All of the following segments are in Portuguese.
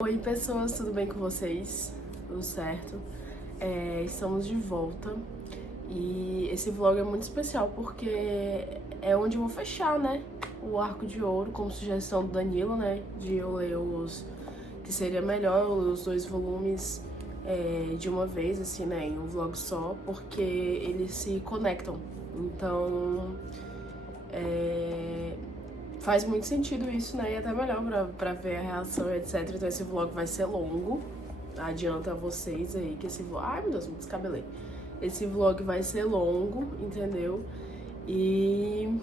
Oi pessoas, tudo bem com vocês? Tudo certo? Estamos de volta e esse vlog é muito especial porque é onde eu vou fechar, né? O Arco de Ouro, como sugestão do Danilo, né? De eu ler que seria melhor eu ler os 2 volumes de uma vez, assim, né? Em um vlog só, porque eles se conectam. Então, faz muito sentido isso, né? E até melhor pra ver a reação, etc. Então esse vlog vai ser longo. Adianta a vocês aí que esse vlog... Ai, meu Deus, me descabelei. Esse vlog vai ser longo, entendeu? E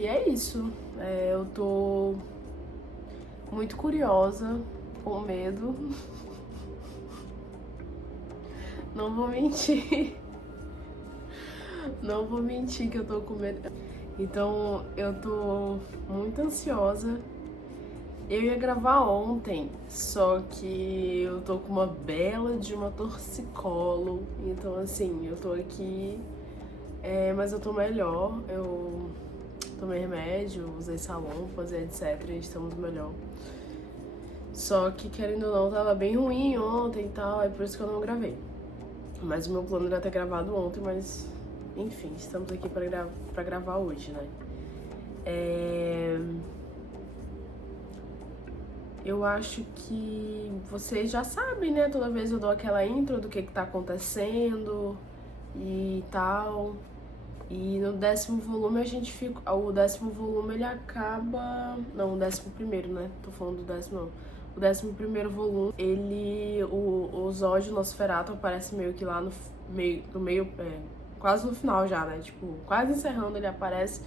é isso. Eu tô muito curiosa, com medo. Não vou mentir. Não vou mentir que eu tô com medo. Então eu tô muito ansiosa. Eu ia gravar ontem, só que eu tô com uma bela de uma torcicolo. Então assim, eu tô aqui, mas eu tô melhor. Eu tomei remédio, usei salompas, etc. E estamos melhor. Só que querendo ou não, tava bem ruim ontem e tal, é por isso que eu não gravei. Mas o meu plano era ter gravado ontem, mas enfim, estamos aqui pra gravar hoje, né? Eu acho que vocês já sabem, né? Toda vez eu dou aquela intro do que tá acontecendo e tal. E no 10º volume a gente fica... O 10º volume ele acaba... Não, o 11º, né? Tô falando do 10º, não. O 11º volume, ele... O Zod, o Nosferatu, aparece meio que lá no meio... quase no final já, né? Tipo, quase encerrando, ele aparece,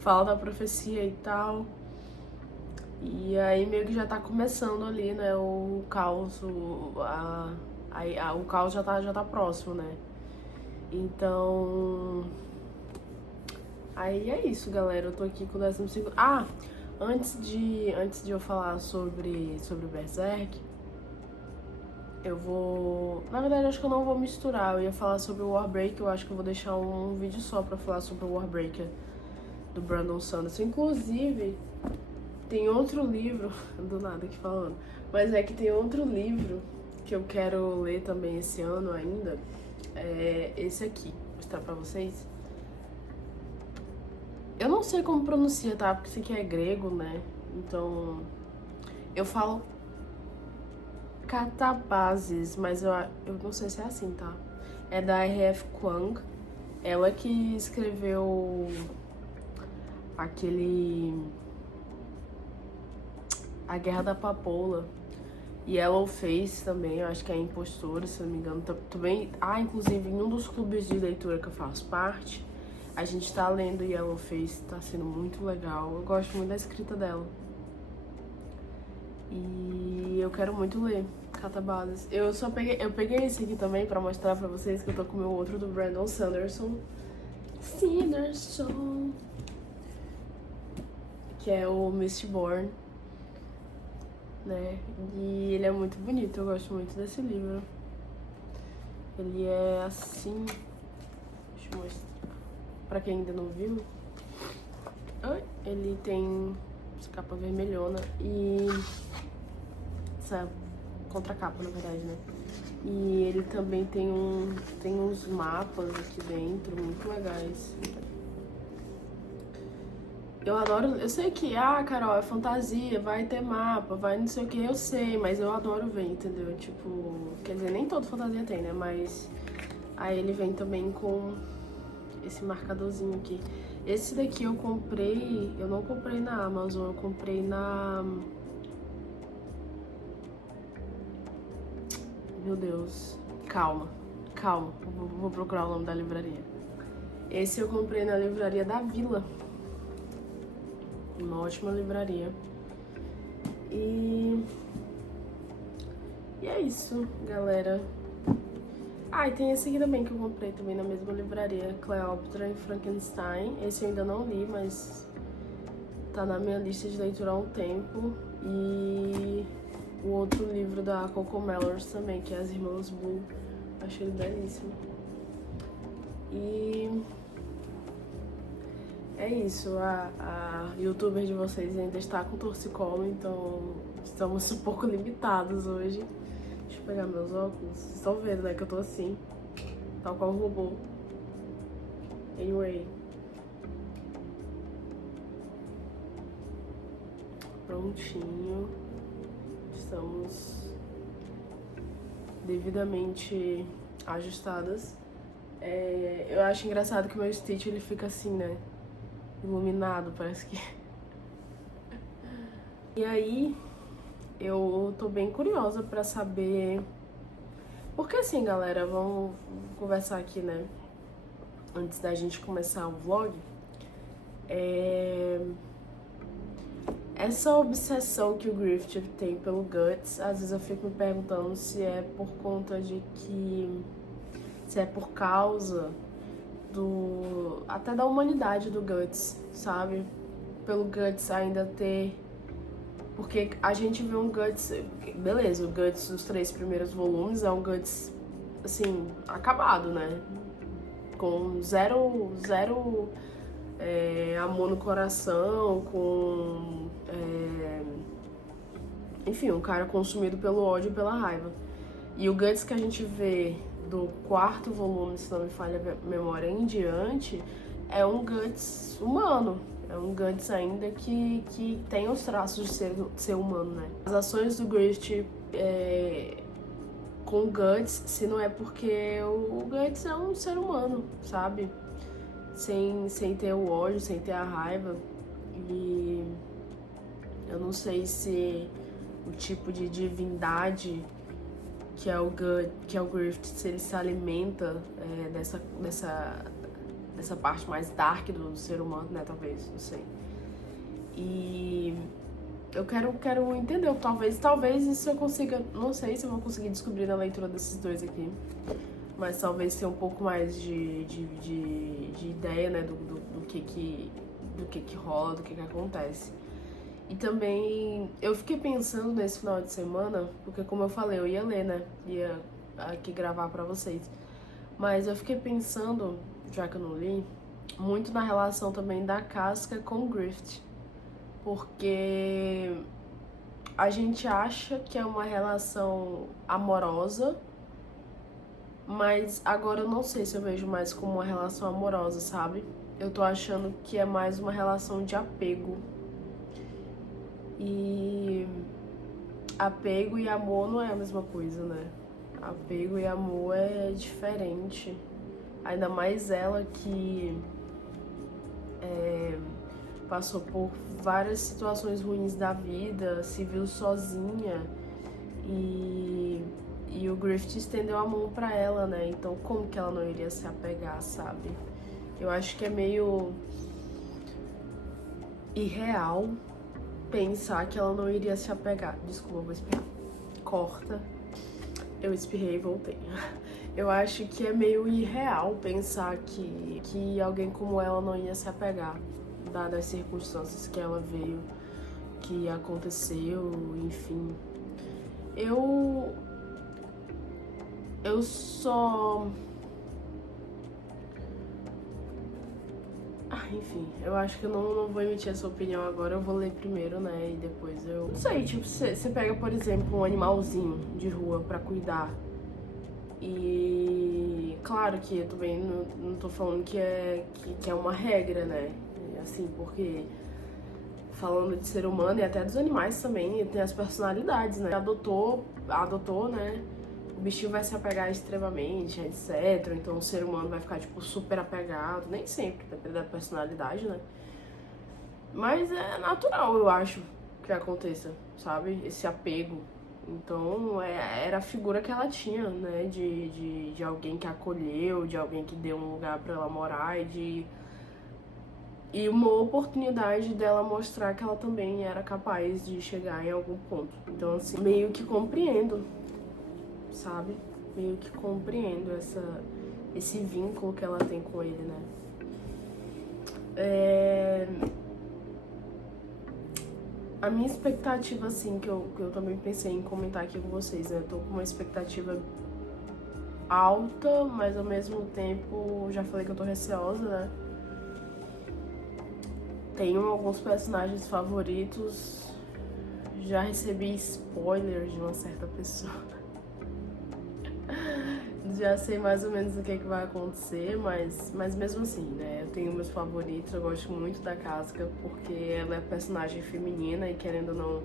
fala da profecia e tal. E aí meio que já tá começando ali, né, o caos, o caos já tá próximo, né? Então... Aí é isso, galera, eu tô aqui com o 12º... Ah, antes de eu falar sobre Berserk, eu vou... Na verdade, acho que eu não vou misturar, eu ia falar sobre o Warbreaker, eu acho que eu vou deixar um vídeo só pra falar sobre o Warbreaker do Brandon Sanderson. Inclusive... Tem outro livro, do nada aqui falando, mas é que tem outro livro que eu quero ler também esse ano ainda, esse aqui, vou mostrar pra vocês. Eu não sei como pronuncia, tá? Porque isso aqui é grego, né? Então, eu falo Catabases, mas eu não sei se é assim, tá? É da R.F. Kuang, ela que escreveu aquele... A Guerra da Papoula. E Yellowface também, eu acho que é impostora, se não me engano. Também, inclusive, em um dos clubes de leitura que eu faço parte, a gente tá lendo Yellowface, tá sendo muito legal. Eu gosto muito da escrita dela. E eu quero muito ler Catabases. Eu peguei esse aqui também pra mostrar pra vocês que eu tô com o meu outro do Brandon Sanderson. Que é o Mistborn. Né? E ele é muito bonito, eu gosto muito desse livro. Ele é assim... Deixa eu mostrar pra quem ainda não viu. Ele tem essa capa vermelhona e... essa contracapa, na verdade, né? E ele também tem uns mapas aqui dentro, muito legais. Eu adoro, eu sei que, Carol, é fantasia, vai ter mapa, vai não sei o que, eu sei, mas eu adoro ver, entendeu? Tipo, quer dizer, nem todo fantasia tem, né? Mas aí ele vem também com esse marcadorzinho aqui. Esse daqui eu não comprei na Amazon, eu comprei na... Meu Deus, calma, vou procurar o nome da livraria. Esse eu comprei na livraria da Vila. Uma ótima livraria. E é isso, galera. E tem esse aqui também que eu comprei também na mesma livraria, Cleópatra e Frankenstein. Esse eu ainda não li, mas tá na minha lista de leitura há um tempo. E o outro livro da Coco Mellors também, que é As Irmãs Bull. Achei ele belíssimo. E é isso, a youtuber de vocês ainda está com torcicolo, então Estamos um pouco limitados hoje. Deixa eu pegar meus óculos. Vocês estão vendo, né, que eu tô assim, tal qual o robô. Anyway. Prontinho. Estamos devidamente ajustadas. Eu acho engraçado que o meu Stitch, ele fica assim, né, iluminado, parece que. E aí, eu tô bem curiosa pra saber... Porque assim, galera, vamos conversar aqui, né, antes da gente começar o vlog. Essa obsessão que o Griffith tem pelo Guts, às vezes eu fico me perguntando se é por conta de que... se é por causa até da humanidade do Guts, sabe? Pelo Guts ainda ter... Porque a gente vê um Guts... Beleza, o Guts dos 3 primeiros volumes é um Guts, assim, acabado, né? Com zero amor no coração, com... enfim, um cara consumido pelo ódio e pela raiva. E o Guts que a gente vê do 4º volume, se não me falha a memória, em diante, é um Guts humano. É um Guts ainda que tem os traços de ser humano, né? As ações do Griffith com o Guts, se não é porque o Guts é um ser humano, sabe? Sem ter o ódio, sem ter a raiva. E eu não sei se o tipo de divindade que é o Griffith, se ele se alimenta dessa parte mais dark do ser humano, né, talvez, não sei. E eu quero entender, talvez isso eu consiga, não sei se eu vou conseguir descobrir na leitura desses dois aqui, mas talvez ter um pouco mais de ideia, né, do que rola, do que acontece. E também eu fiquei pensando nesse final de semana, porque como eu falei, eu ia ler, né, ia aqui gravar pra vocês, mas eu fiquei pensando, já que eu não li, muito na relação também da Casca com o Griffith, porque a gente acha que é uma relação amorosa, mas agora eu não sei se eu vejo mais como uma relação amorosa, sabe? Eu tô achando que é mais uma relação de apego. E apego e amor não é a mesma coisa, né? Apego e amor é diferente. Ainda mais ela que passou por várias situações ruins da vida, se viu sozinha e o Griffith estendeu a mão pra ela, né? Então como que ela não iria se apegar, sabe? Eu acho que é meio irreal pensar que ela não iria se apegar. Desculpa, vou espirrar. Corta. Eu espirrei e voltei. Eu acho que é meio irreal pensar que alguém como ela não ia se apegar, dadas as circunstâncias que ela veio, que aconteceu, enfim. Eu só... enfim, eu acho que eu não vou emitir essa opinião agora, eu vou ler primeiro, né, e depois eu... Não sei, tipo, você pega, por exemplo, um animalzinho de rua pra cuidar, e claro que eu também não tô falando que é uma regra, né, assim, porque falando de ser humano e até dos animais também, tem as personalidades, né, adotou, né, o bichinho vai se apegar extremamente, etc. Então o ser humano vai ficar, tipo, super apegado. Nem sempre, depende da personalidade, né? Mas é natural, eu acho, que aconteça, sabe? Esse apego. Então era a figura que ela tinha, né? De alguém que acolheu, de alguém que deu um lugar pra ela morar e uma oportunidade dela mostrar que ela também era capaz de chegar em algum ponto. Então, assim, meio que compreendo, sabe? Meio que compreendo esse vínculo que ela tem com ele, né? A minha expectativa, assim, que eu também pensei em comentar aqui com vocês, né? Eu tô com uma expectativa alta, mas ao mesmo tempo já falei que eu tô receosa, né? Tenho alguns personagens favoritos já recebi spoilers de uma certa pessoa. Já sei mais ou menos o que vai acontecer, mas mesmo assim, né? Eu tenho meus favoritos, eu gosto muito da Casca, porque ela é personagem feminina e, querendo ou não,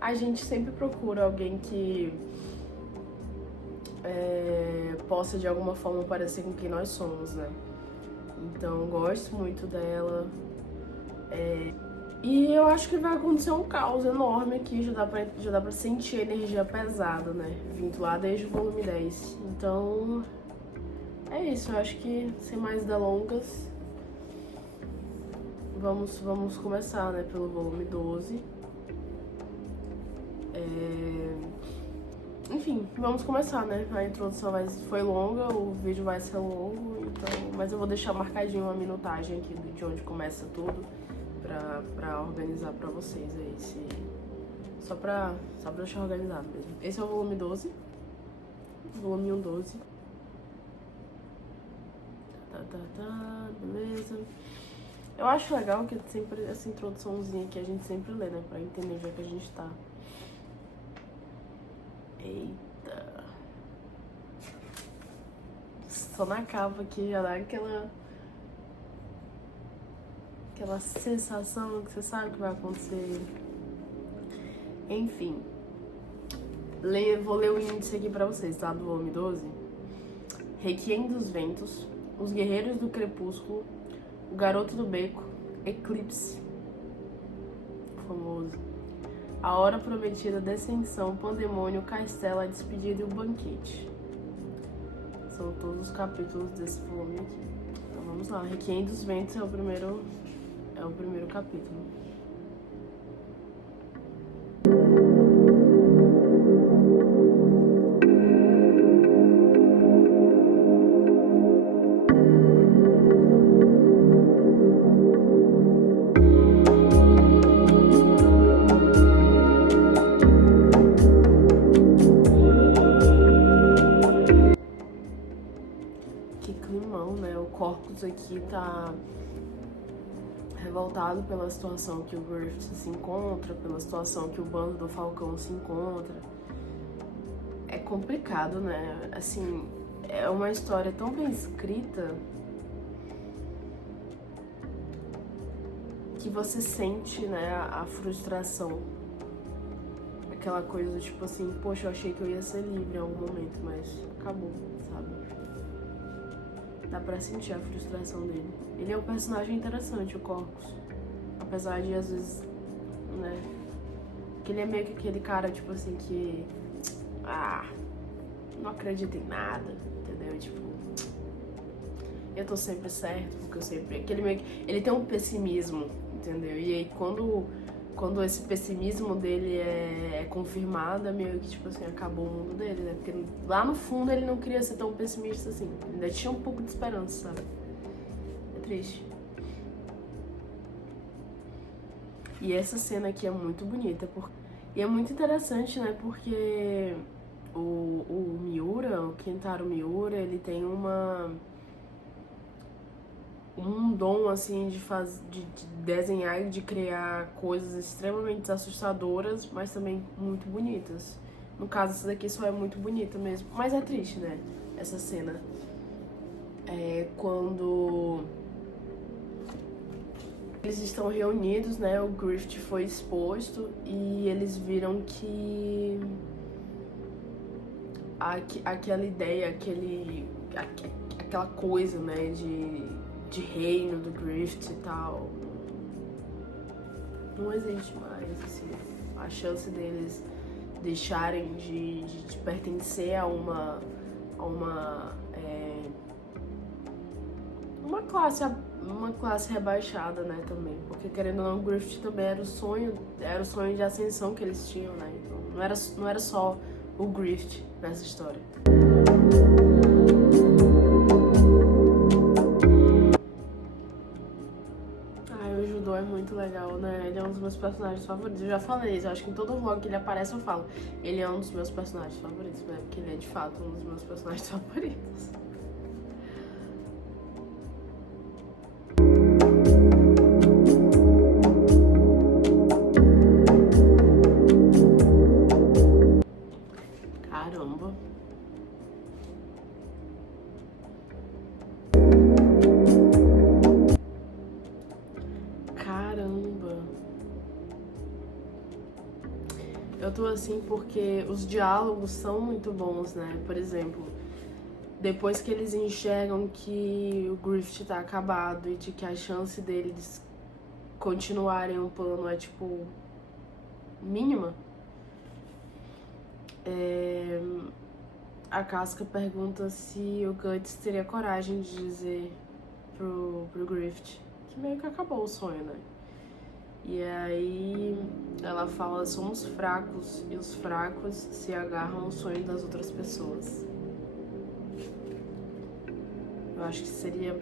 a gente sempre procura alguém que possa de alguma forma parecer com quem nós somos, né? Então eu gosto muito dela. E eu acho que vai acontecer um caos enorme aqui, já dá pra sentir a energia pesada, né? Vindo lá desde o volume 10. Então, é isso, eu acho que sem mais delongas, vamos começar, né, pelo volume 12. Enfim, vamos começar, né? A introdução foi longa, o vídeo vai ser longo, então, mas eu vou deixar marcadinho uma minutagem aqui de onde começa tudo pra organizar pra vocês aí, só pra deixar organizado mesmo. Esse é o volume 12, volume 1, 12. Beleza. Eu acho legal que sempre essa introduçãozinha aqui a gente sempre lê, né? Pra entender onde é que a gente tá. Eita. Só na capa aqui já dá aquela sensação que você sabe que vai acontecer. Enfim. Vou ler o índice aqui pra vocês, tá? Do volume 12. Requiem dos Ventos, Os Guerreiros do Crepúsculo, O Garoto do Beco, Eclipse, famoso, A Hora Prometida, Descensão, Pandemônio, Castela, a Despedida e o Banquete. São todos os capítulos desse volume aqui. Então vamos lá. Requiem dos Ventos é o primeiro capítulo. Que climão, né? O Corcus aqui tá revoltado pela situação que o Griffith se encontra, pela situação que o bando do Falcão se encontra. É complicado, né? Assim, é uma história tão bem escrita que você sente, né, a frustração. Aquela coisa do tipo assim, poxa, eu achei que eu ia ser livre em algum momento, mas acabou, sabe? Dá pra sentir a frustração dele. Ele é um personagem interessante, o Corcus. Apesar de, às vezes, né... Que ele é meio que aquele cara, tipo assim, que... não acredita em nada, entendeu? Tipo... Eu tô sempre certo, porque eu sempre... Ele tem um pessimismo, entendeu? E aí, quando esse pessimismo dele é confirmado, é meio que, tipo assim, acabou o mundo dele, né? Porque lá no fundo ele não queria ser tão pessimista assim. Ele ainda tinha um pouco de esperança, sabe? É triste. E essa cena aqui é muito bonita. E é muito interessante, né? Porque o Miura, o Kentaro Miura, ele tem um dom, assim, de desenhar e de criar coisas extremamente assustadoras, mas também muito bonitas. No caso, essa daqui só é muito bonita mesmo. Mas é triste, né? Essa cena. É quando eles estão reunidos, né? O Griffith foi exposto e eles viram que aquela ideia, aquela coisa, né? De reino do Griffith e tal, não existe mais, assim. A chance deles deixarem de pertencer a uma classe rebaixada, né, também. Porque, querendo ou não, o Griffith também era o sonho de ascensão que eles tinham, né. Então, não era só o Griffith nessa história. O Judô é muito legal, né? Ele é um dos meus personagens favoritos. Eu já falei isso, eu acho que em todo vlog que ele aparece eu falo. Ele é um dos meus personagens favoritos, né? Porque ele é de fato um dos meus personagens favoritos. eu tô assim porque os diálogos são muito bons, né? Por exemplo, depois que eles enxergam que o Griffith tá acabado e de que a chance deles continuarem o plano é, tipo, mínima, a Casca pergunta se o Guts teria coragem de dizer pro Griffith que meio que acabou o sonho, né? E aí ela fala, somos fracos e os fracos se agarram ao sonho das outras pessoas. Eu acho que seria,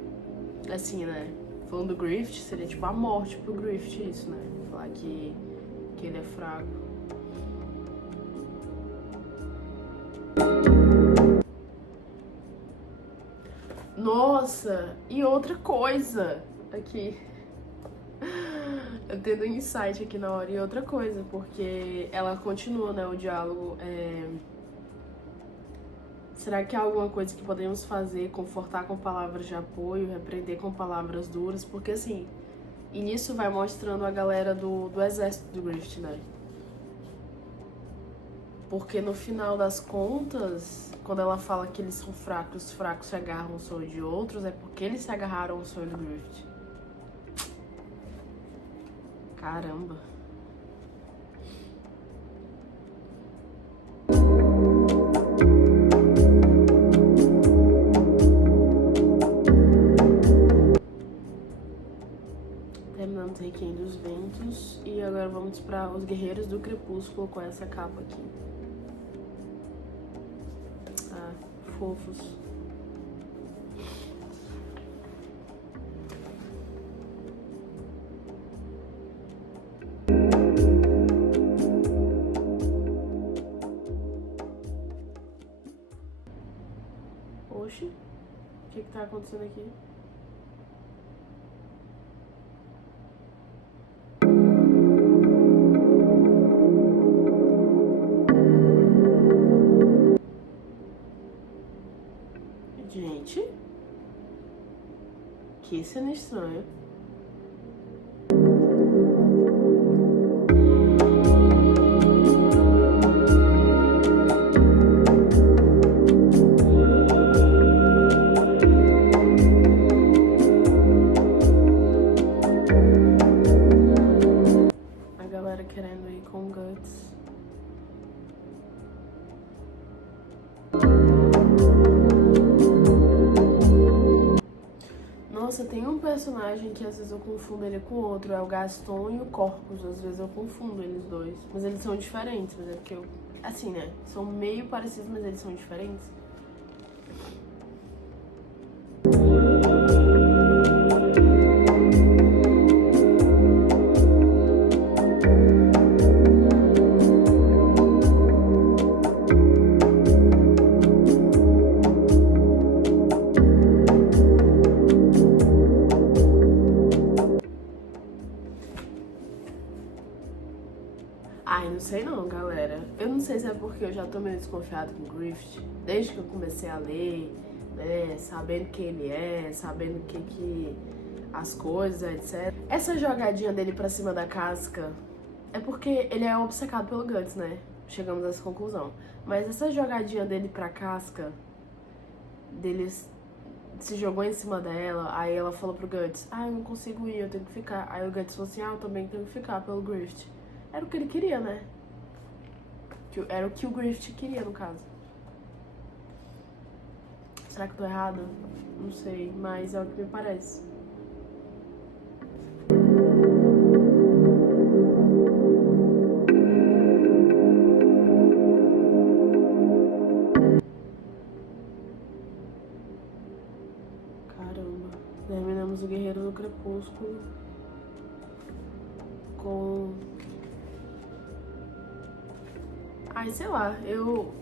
assim, né? Falando do Griffith, seria tipo a morte pro Griffith isso, né? Falar que ele é fraco. Nossa, e outra coisa aqui. Eu tendo um insight aqui na hora. E outra coisa, porque ela continua, né, o diálogo. Será que há alguma coisa que podemos fazer? Confortar com palavras de apoio, repreender com palavras duras? Porque assim, e nisso vai mostrando a galera do exército do Griffith, né? Porque no final das contas, quando ela fala que eles são fracos, os fracos se agarram ao sonho de outros, é porque eles se agarraram ao sonho do Griffith. Caramba. Terminamos Requiem dos Ventos e agora vamos para Os Guerreiros do Crepúsculo com essa capa aqui. Ah, fofos. Oxi, o que tá acontecendo aqui? Gente, que cena estranha. A galera querendo ir com o Guts. Nossa, tem um personagem que às vezes eu confundo ele com outro, é o Gaston e o Corpus. Às vezes eu confundo eles dois. Mas eles são diferentes, mas é porque eu... Assim, né? São meio parecidos, mas eles são diferentes. Ai, não sei não, galera. Eu não sei se é porque eu já tô meio desconfiado com o Griffith, desde que eu comecei a ler, né, sabendo quem ele é, sabendo que as coisas, etc. Essa jogadinha dele pra cima da casca é porque ele é obcecado pelo Guts, né? Chegamos a essa conclusão. Mas essa jogadinha dele pra casca, dele se jogou em cima dela, aí ela falou pro Guts, eu não consigo ir, eu tenho que ficar. Aí o Guts falou assim, eu também tenho que ficar pelo Griffith. Era o que ele queria, né? Era o que o Griffith queria, no caso. Será que eu tô errada? Não sei, mas é o que me parece. Caramba. Terminamos o Guerreiro do Crepúsculo com... Ai, sei lá, eu...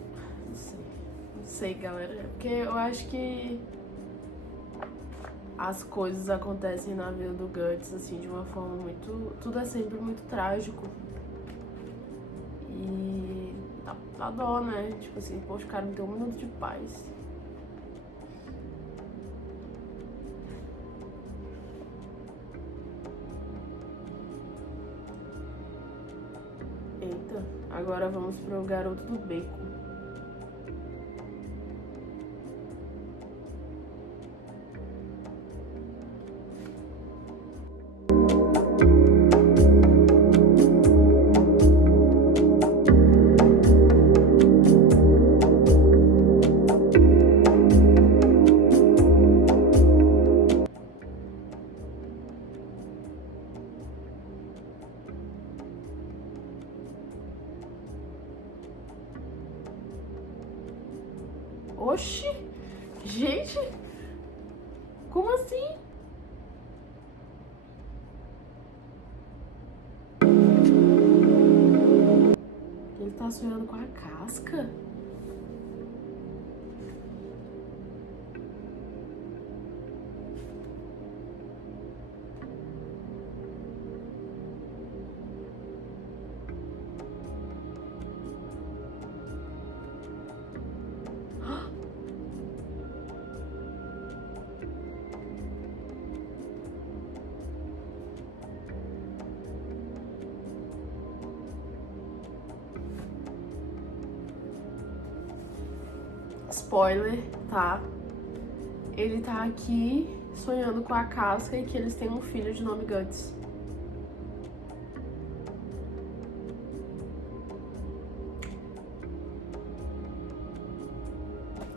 Não sei, galera. Porque eu acho que as coisas acontecem na vida do Guts, assim, de uma forma muito... Tudo é sempre muito trágico. E dá dó, né? Tipo assim, poxa, o cara me deu um minuto de paz. Eita, Agora vamos pro Garoto do Beco. Oxi! Gente! Como assim? Ele tá sonhando com a casca? Spoiler, tá? Ele tá aqui sonhando com a casca e que eles têm um filho de nome Guts.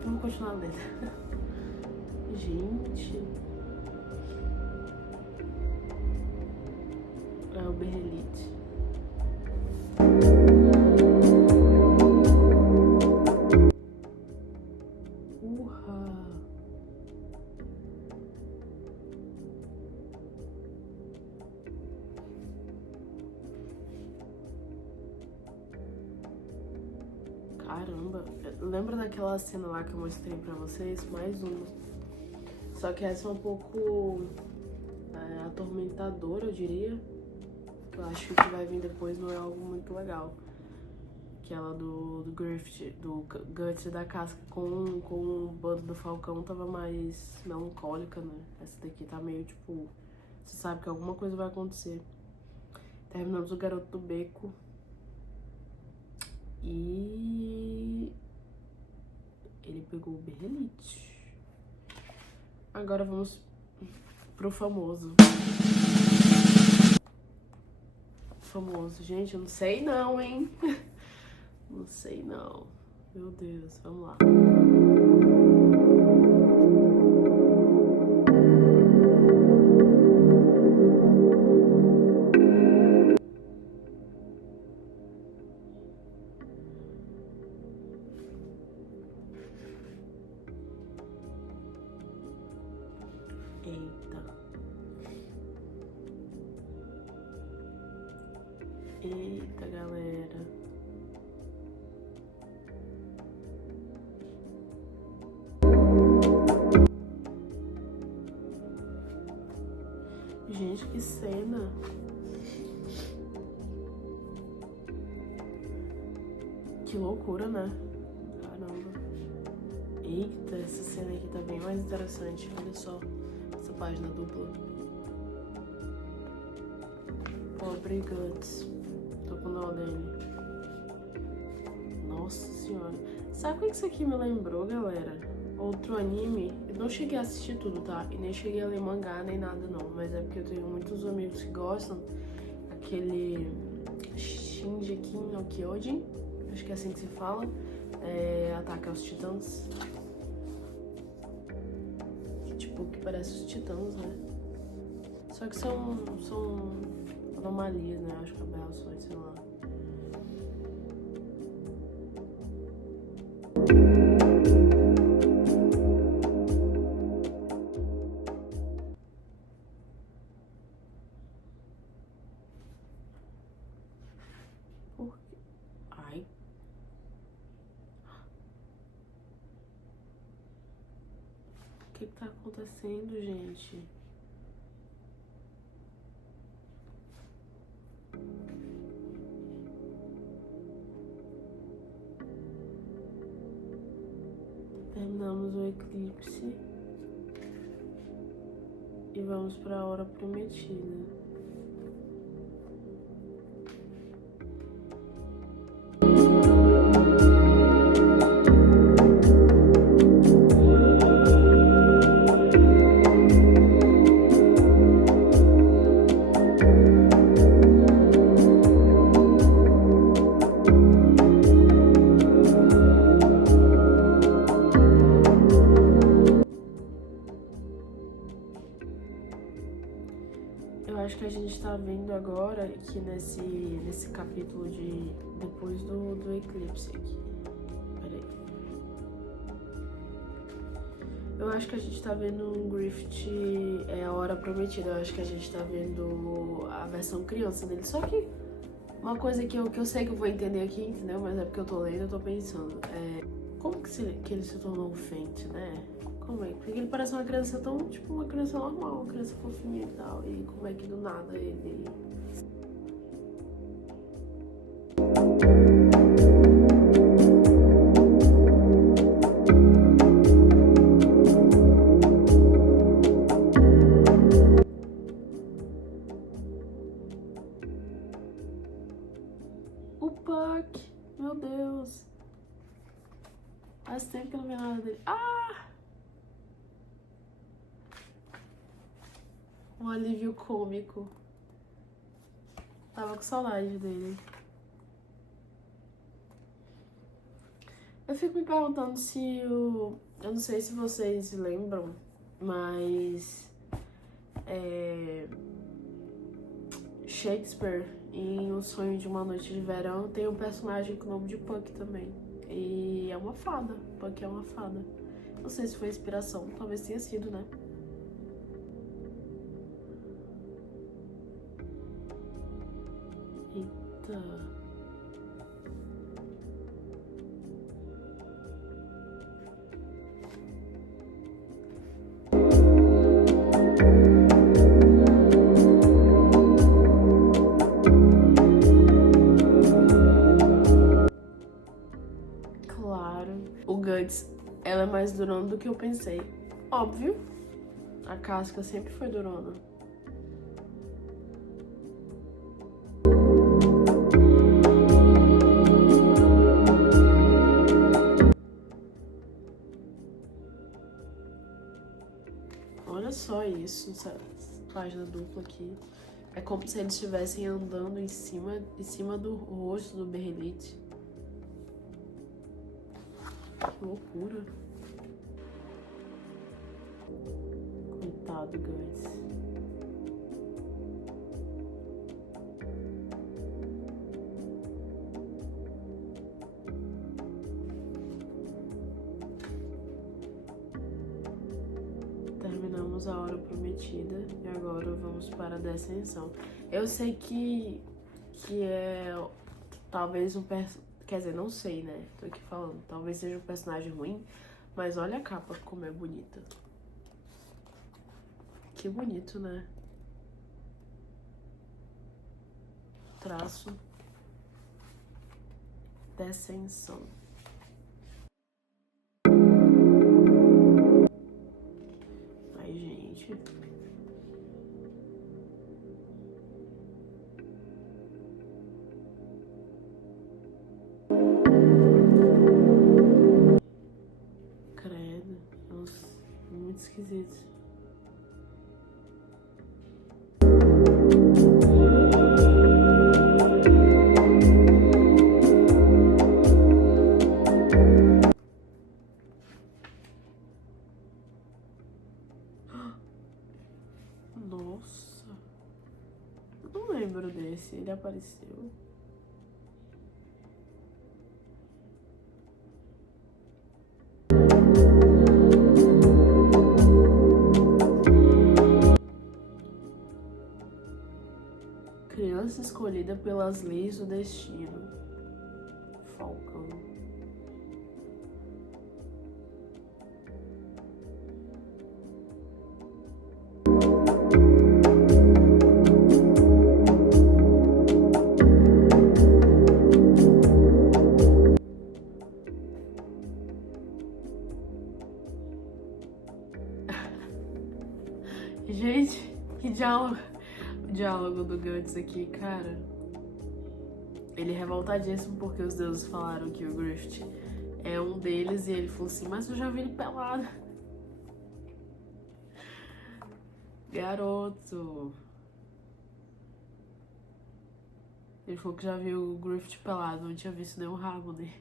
Vamos continuar lendo. Gente. É o Berrelite. Caramba, lembra daquela cena lá que eu mostrei pra vocês? Mais uma. Só que essa é um pouco atormentadora, eu diria. Eu acho que o que vai vir depois não é algo muito legal. Aquela do Griffith, do Guts da casca com o bando do Falcão tava mais melancólica, né? Essa daqui tá meio tipo... Você sabe que alguma coisa vai acontecer. Terminamos o Garoto do Beco. E... ele pegou o Berrelite. Agora vamos pro famoso. Famoso. Gente, eu não sei não, hein? Não sei não. Meu Deus, vamos lá. Eita. Eita, galera. Gente, que cena. Que loucura, né? Caramba. Eita, essa cena aqui tá bem mais interessante. Olha só essa página dupla. Pobre Guts. Tô com dó dele. Nossa senhora. Sabe o que isso aqui me lembrou, galera? Outro anime. Eu não cheguei a assistir tudo, tá? E nem cheguei a ler mangá, nem nada, não. Mas é porque eu tenho muitos amigos que gostam. Aquele Shingeki no Kyojin. Acho que é assim que se fala. Ataque aos Titãs. Que parece os Titãs, né? Só que são anomalias, né? Acho que aberrações, sei lá. Por quê? Ai. O que tá acontecendo, gente? Terminamos o eclipse e vamos para a hora prometida. tá vendo agora aqui nesse capítulo de depois do eclipse aqui. Peraí. Eu acho que a gente tá vendo um Griffith, a Hora Prometida. Eu acho que a gente tá vendo a versão criança dele. Só que uma coisa que eu sei que eu vou entender aqui, entendeu? Mas é porque eu tô lendo, eu tô pensando. Como que ele se tornou um Fate, né? Como é? Porque ele parece uma criança tão, tipo, uma criança normal, uma criança fofinha e tal. E como é que do nada ele... O Puck! Meu Deus! Faz tempo que eu não vi nada dele. Ah! Um alívio cômico. Tava com saudade dele. Eu fico me perguntando se o... Eu não sei se vocês lembram, mas... Shakespeare, em O Sonho de uma Noite de Verão, tem um personagem com o nome de Puck também. E é uma fada. Puck é uma fada. Não sei se foi inspiração. Talvez tenha sido, né? Eita. Claro. O Guts, ela é mais durona do que eu pensei. Óbvio. A casca sempre foi durona. Olha só isso, essa página dupla aqui. É como se eles estivessem andando em cima do rosto do Berrelite. Que loucura. Coitado, Guts. Terminamos a Hora Prometida e agora vamos para a Descensão. Eu sei que é talvez quer dizer, não sei, né? Tô aqui falando. Talvez seja um personagem ruim, mas olha a capa como é bonita. Que bonito, né? Traço. Descensão. Ai, gente. Credo. Nossa, muito esquisito. Nossa. Não lembro desse. Ele apareceu. Criança escolhida pelas leis do destino. Falcão. Gente, que diálogo. O diálogo do Guts aqui, cara. Ele é revoltadíssimo porque os deuses falaram que o Griffith é um deles e ele falou assim, mas eu já vi ele pelado. Garoto. Ele falou que já viu o Griffith pelado, não tinha visto nenhum rabo dele.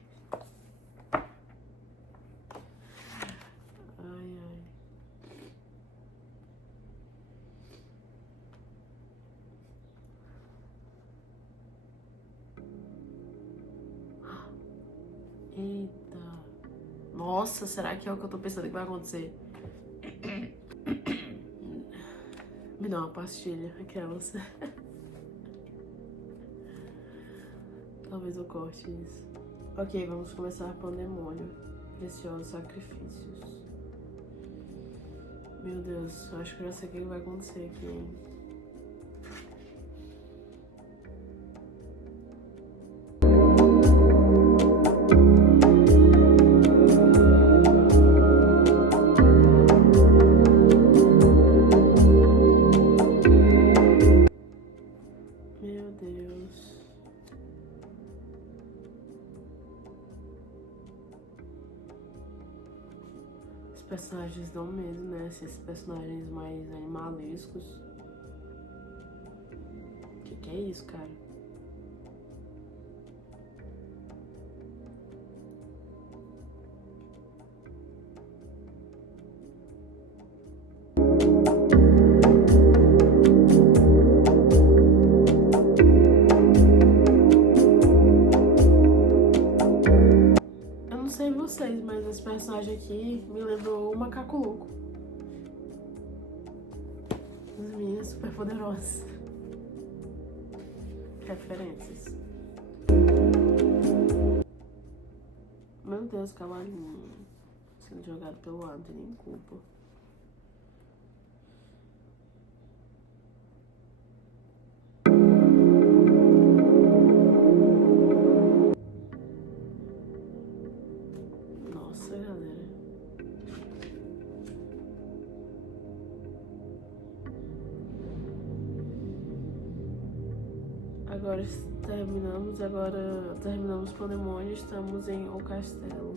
Ai, ai. Eita. Nossa, será que é o que eu tô pensando que vai acontecer? Me dá uma pastilha, aquelas. Talvez eu corte isso. Ok, vamos começar Pandemônio. Preciosos sacrifícios. Meu Deus, eu acho que eu já sei o que vai acontecer aqui, hein? Meu Deus. Os personagens dão medo, né? Esses personagens mais animalescos. Que é isso, cara? Eu não sei vocês, mas esse personagem aqui me lembrou o Macaco Louco. As minhas super poderosas. Referências. Meu Deus, cavalinho. Sendo jogado pelo Anthony em culpa. Nossa, galera. Agora terminamos Pandemônio, estamos em O Castelo.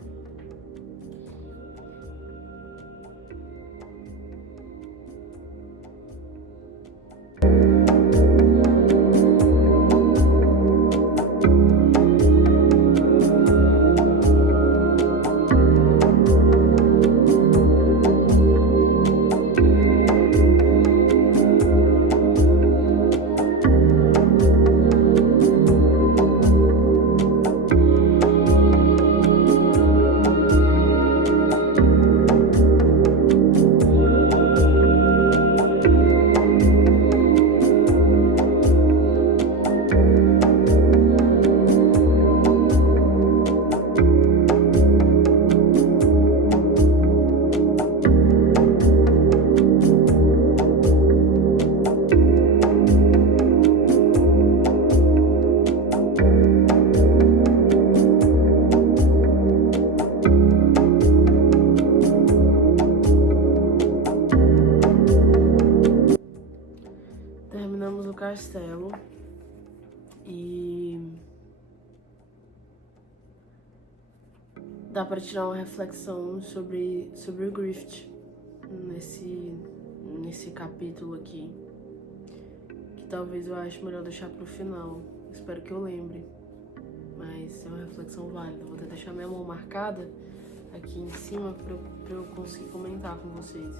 Terminamos o castelo e dá pra tirar uma reflexão sobre o Grift nesse capítulo aqui, que talvez eu ache melhor deixar pro final. Espero que eu lembre, mas é uma reflexão válida. Vou até deixar minha mão marcada aqui em cima pra eu conseguir comentar com vocês.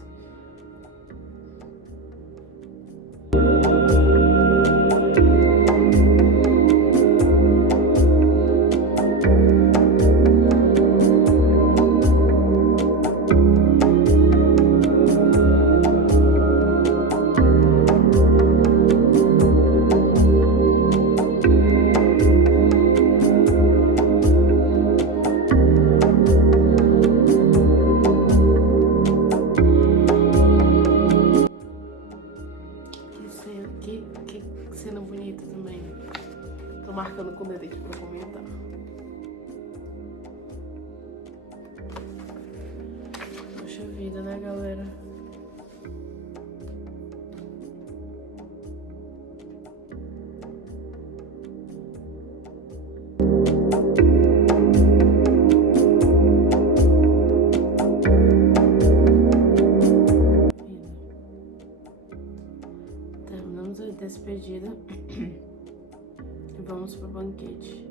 Que cena bonita também. Tô marcando com o dedo aqui pra comentar. Poxa vida, né, galera? Terminamos a despedida e vamos pro banquete.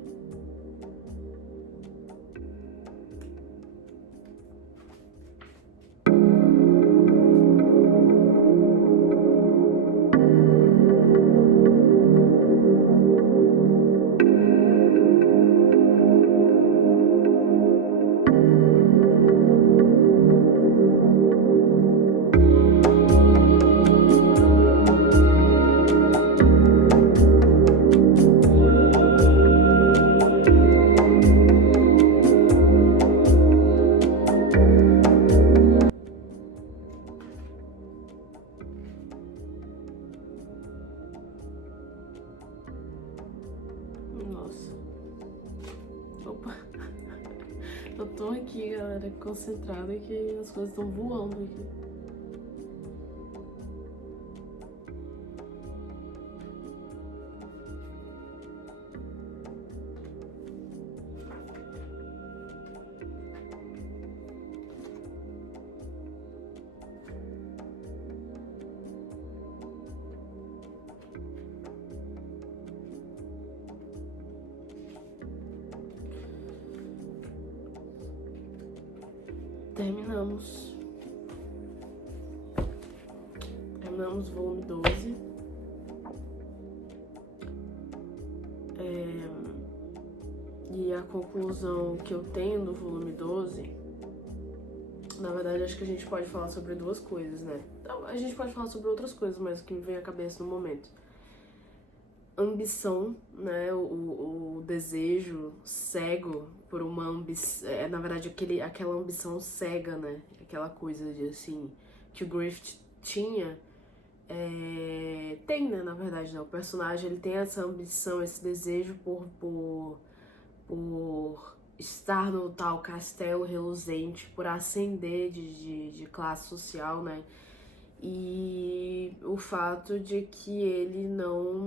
Eu tô aqui, galera, concentrada que as coisas estão voando aqui. Terminamos o volume 12. E a conclusão que eu tenho do volume 12, na verdade, acho que a gente pode falar sobre duas coisas, né? Então, a gente pode falar sobre outras coisas, mas o que me vem à cabeça no momento. Ambição, né? O desejo cego por uma ambição, na verdade aquela ambição cega, né? Aquela coisa de assim que o Griffith tinha, tem, né? Na verdade, né? O personagem ele tem essa ambição, esse desejo por estar no tal castelo reluzente, por ascender de classe social, né? E o fato de que ele não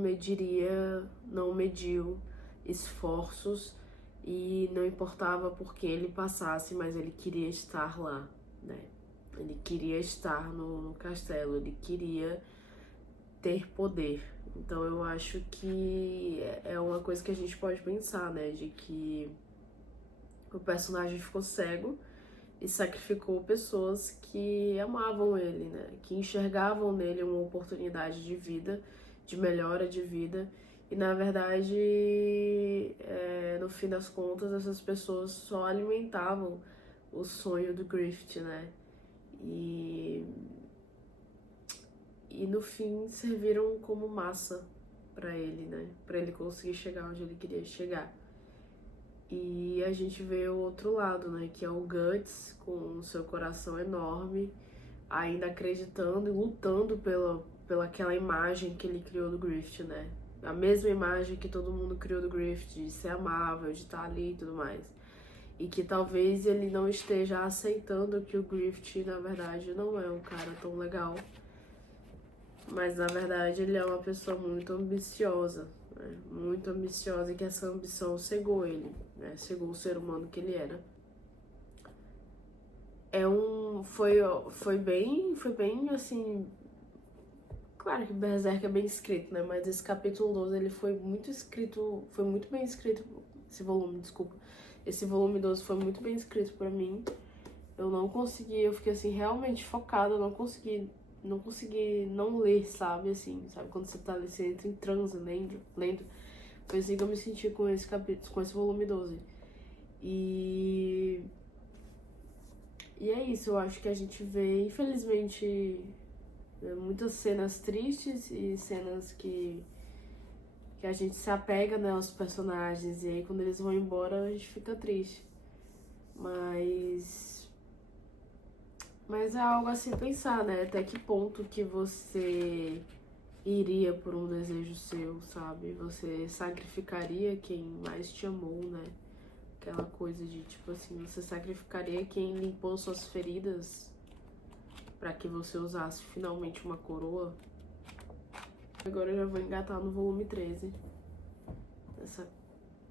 mediu esforços e não importava por que ele passasse, mas ele queria estar lá, né? Ele queria estar no castelo, ele queria ter poder. Então eu acho que é uma coisa que a gente pode pensar, né? De que o personagem ficou cego e sacrificou pessoas que amavam ele, né? Que enxergavam nele uma oportunidade de vida, de melhora de vida. E na verdade, no fim das contas, essas pessoas só alimentavam o sonho do Griffith, né? E no fim serviram como massa pra ele, né? Pra ele conseguir chegar onde ele queria chegar. E a gente vê o outro lado, né? Que é o Guts, com o seu coração enorme, ainda acreditando e lutando pela aquela imagem que ele criou do Griffith, né? A mesma imagem que todo mundo criou do Griffith, de ser amável, de estar ali e tudo mais. E que talvez ele não esteja aceitando que o Griffith, na verdade, não é um cara tão legal. Mas, na verdade, ele é uma pessoa muito ambiciosa, né? Muito ambiciosa, e que essa ambição cegou ele, né? Cegou o ser humano que ele era. Foi bem, assim... Claro que Berserk é bem escrito, né? Mas esse capítulo 12, ele foi muito bem escrito, esse volume 12 foi muito bem escrito pra mim. Eu fiquei, assim, realmente focada, eu não consegui não ler, sabe, assim, sabe, quando você entra em transe, lendo, foi assim que eu me senti com esse capítulo, com esse volume 12. E é isso, eu acho que a gente vê, infelizmente, muitas cenas tristes e cenas que a gente se apega, né, aos personagens, e aí quando eles vão embora a gente fica triste. Mas é algo a se pensar, né? Até que ponto que você iria por um desejo seu, sabe? Você sacrificaria quem mais te amou, né? Aquela coisa de, tipo assim, você sacrificaria quem limpou suas feridas pra que você usasse finalmente uma coroa? Agora eu já vou engatar no volume 13. Essa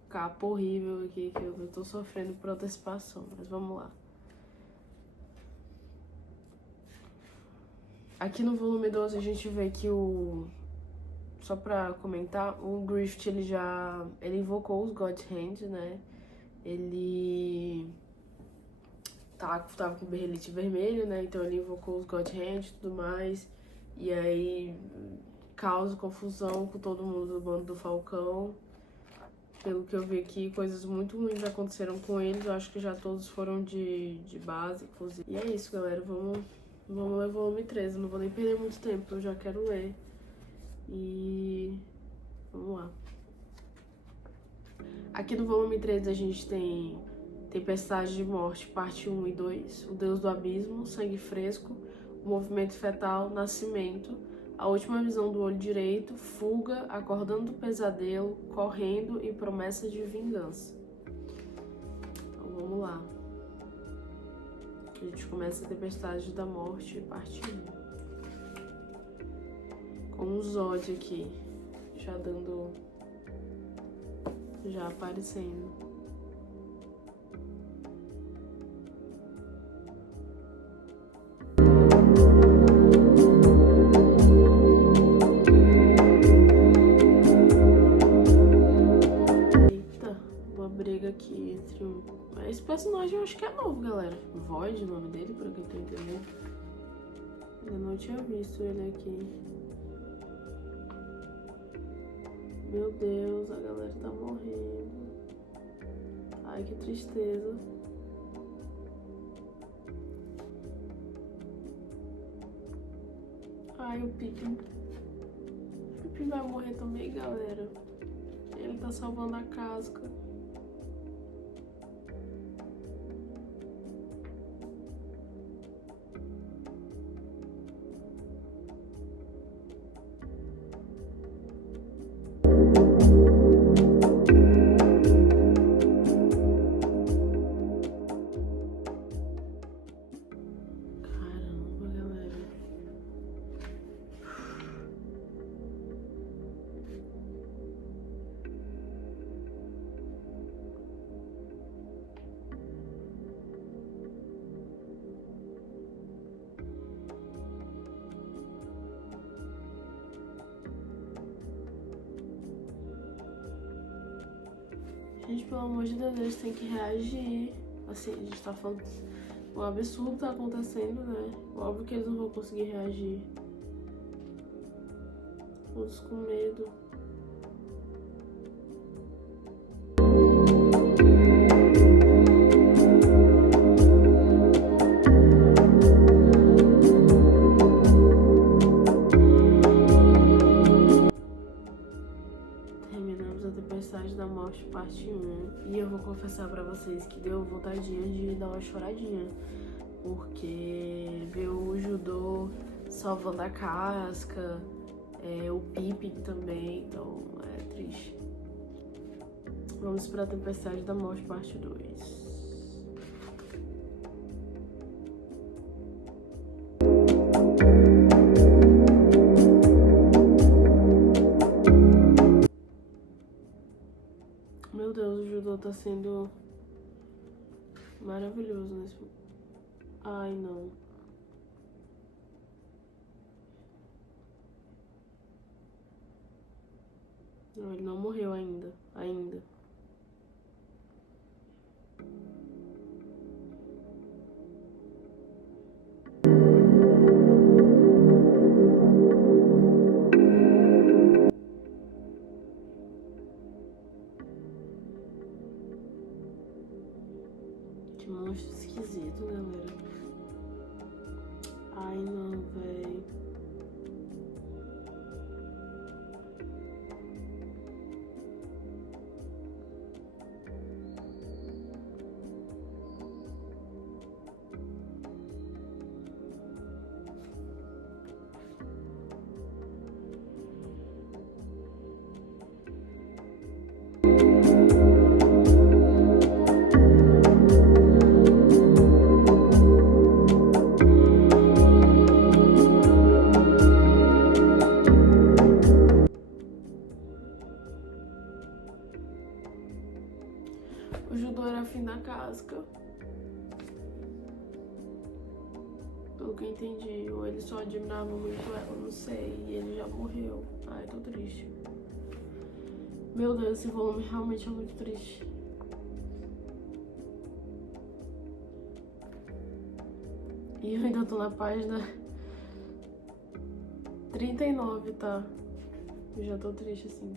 capa horrível aqui que eu tô sofrendo por antecipação, mas vamos lá. Aqui no volume 12 a gente vê que só pra comentar, o Griffith ele invocou os God Hand, né? Ele tava com o berrelite vermelho, né? Então ele invocou os God Hand e tudo mais. E aí causa confusão com todo mundo do bando do Falcão. Pelo que eu vi aqui, coisas muito ruins aconteceram com eles. Eu acho que já todos foram de base, inclusive. E é isso, galera. Vamos ler o volume 13. Não vou nem perder muito tempo, eu já quero ler. E vamos lá. Aqui no volume 13 a gente tem Tempestade de Morte, parte 1 e 2, O Deus do Abismo, Sangue Fresco, O Movimento Fetal, Nascimento, A Última Visão do Olho Direito, Fuga, Acordando do Pesadelo, Correndo e Promessa de Vingança. Então vamos lá. A gente começa a Tempestade da Morte, parte 1. Com o Zod aqui, já aparecendo. Aqui entre um... Esse personagem eu acho que é novo, galera. Void, o nome dele, pelo que eu tô entendendo. Eu não tinha visto ele aqui. Meu Deus, a galera tá morrendo. Ai, que tristeza. Ai, o Pippin. O Pippin vai morrer também, galera. Ele tá salvando a casca. Gente, pelo amor de Deus, eles têm que reagir. Assim, a gente tá falando... O absurdo tá acontecendo, né? Óbvio que eles não vão conseguir reagir. Todos com medo. Da Morte, parte 1. E eu vou confessar pra vocês que deu vontadinha de dar uma choradinha. Porque ver o Judô salvando a casca, o Pippin também, então é triste. Vamos pra Tempestade da Morte, parte 2. Meu Deus, o Judô tá sendo maravilhoso nesse... Ai, não. Não, ele não morreu ainda. Que monstro esquisito, galera. Ai, não, velho. O Judô era fim da casca. Pelo que eu entendi. Ou ele só admirava muito ela, não sei. E ele já morreu. Ai, tô triste. Meu Deus, esse volume realmente é muito triste. E eu ainda tô na página 39, tá? Eu já tô triste assim.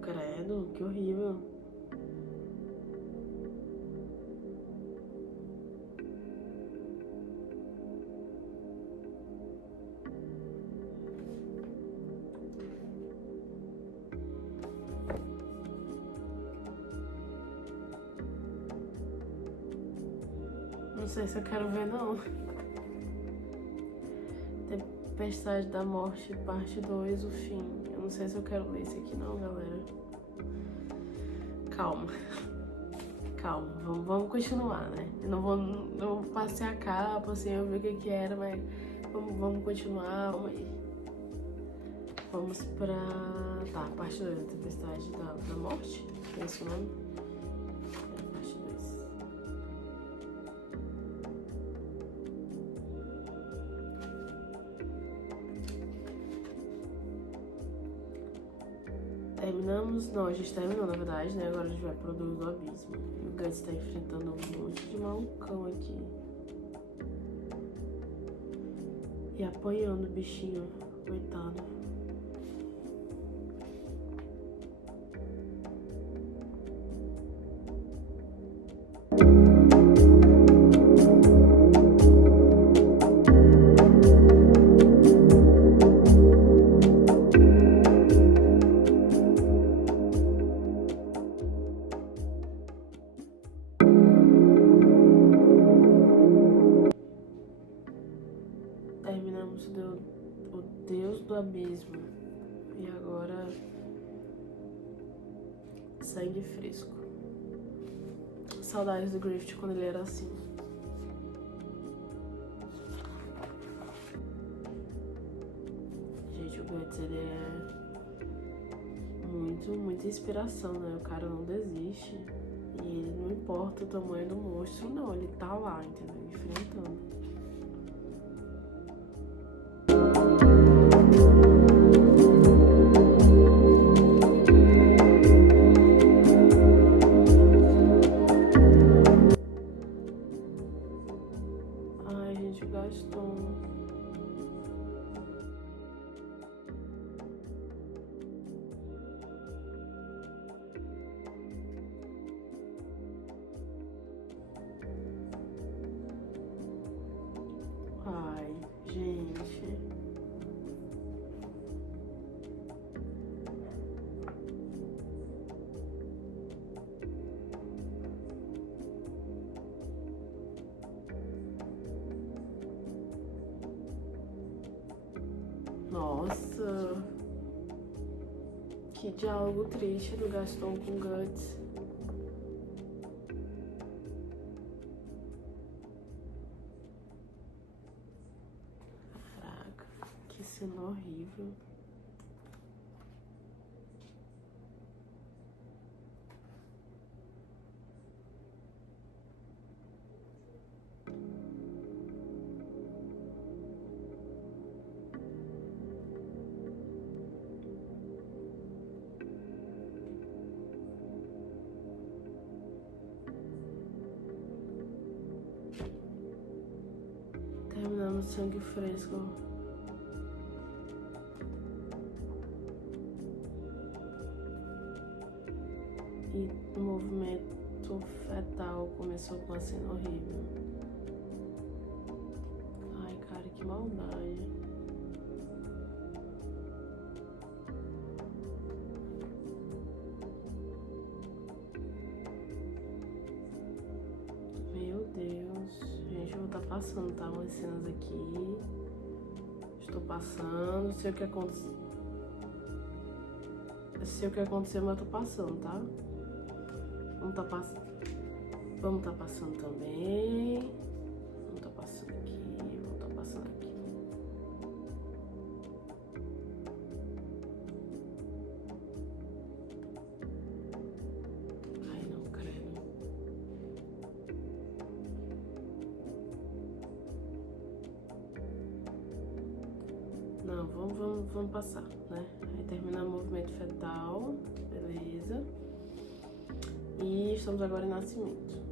Credo, que horrível. Não sei se eu quero ver, não. Tempestade da Morte, parte 2, o fim. Eu não sei se eu quero ler esse aqui não, galera. Calma. Calma, vamos continuar, né? Eu não passei a capa, assim, eu vi o que era, mas vamos continuar, vamos aí. Vamos pra... Tá, parte 2 da Tempestade da Morte, é esse o nome? É, parte 2. Terminamos, não, a gente terminou na verdade, né? Agora a gente vai pro Deus do Abismo. E o Guts tá enfrentando um monte de malucão aqui. E apanhando o bichinho, coitado. Terminamos o Deus do Abismo. E agora... Sangue Fresco. Saudades do Griffith quando ele era assim. Gente, o Guts, ele é muita inspiração, né? O cara não desiste. E ele não importa o tamanho do monstro, não. Ele tá lá, entendeu? Enfrentando. Ai, gente, o Gaston. Ai, gente. Nossa, que diálogo triste do Gaston com Guts. Caraca, que cena horrível. Terminamos Sangue Fresco. E o movimento fetal começou com uma cena horrível. Ai, cara, que maldade. Meu Deus. Gente, eu vou estar passando, tá? Umas cenas aqui. Estou passando. Sei o que aconteceu. Sei o que aconteceu, mas eu tô passando, tá? Vamos tá passando também. Vamos tá passando aqui. Vamos tá passando aqui. Ai, não, credo. Não, vamos passar, né? Aí terminar o movimento fetal, beleza. E estamos agora em nascimento.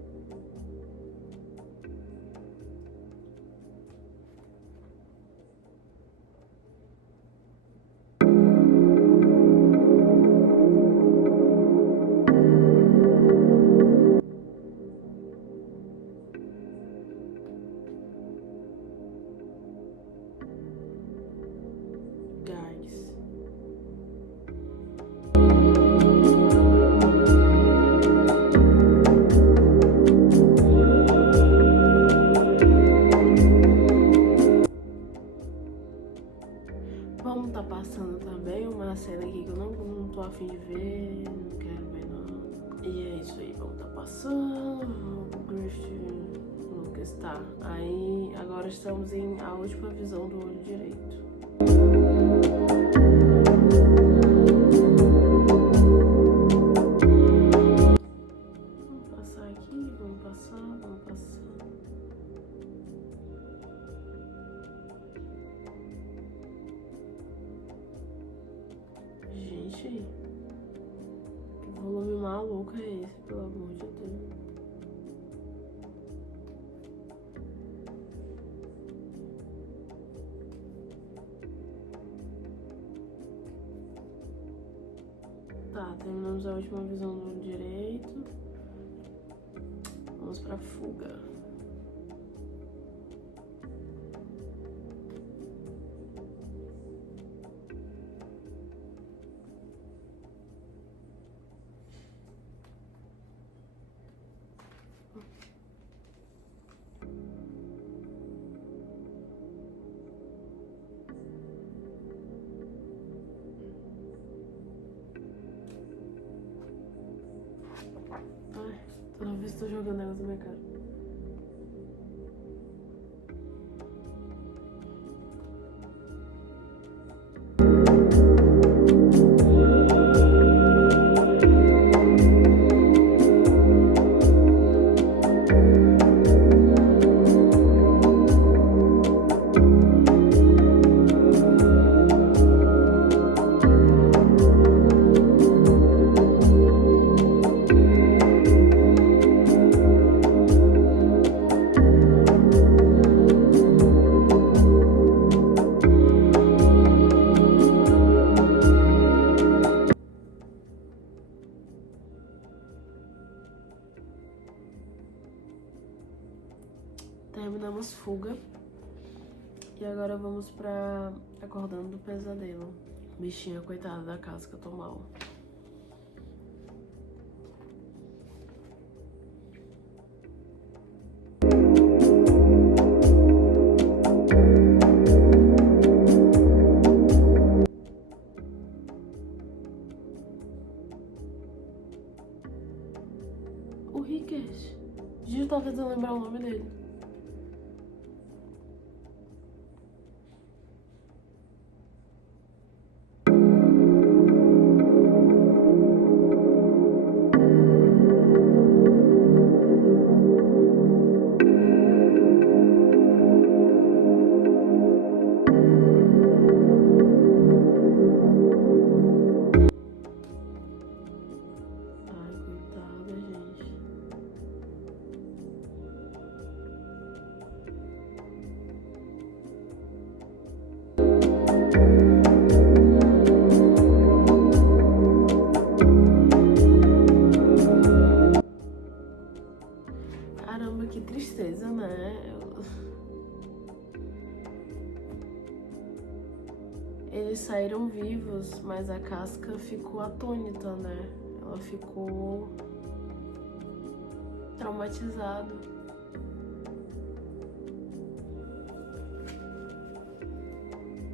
Gás. Vamos tá passando também uma cena aqui que eu não tô afim de ver, não quero ver não. E é isso aí, vamos tá passando, o Grift Lucas tá. Aí agora estamos em a última visão do olho direito. Vamos passar aqui, vamos passar. Gente, que volume maluco é esse, pelo amor de Deus? Tá, terminamos a última visão do olho direito. Vamos pra fuga. Ai, toda vez tô jogando negócio na minha cara. Terminamos fuga. E agora vamos pra Acordando do Pesadelo. Bichinha, coitada da casca, tô mal. O Rickert. Gil tá tentando lembrar o nome dele. Caramba, que tristeza, né? Eles saíram vivos, mas a casca ficou atônita, né? Ela ficou traumatizada.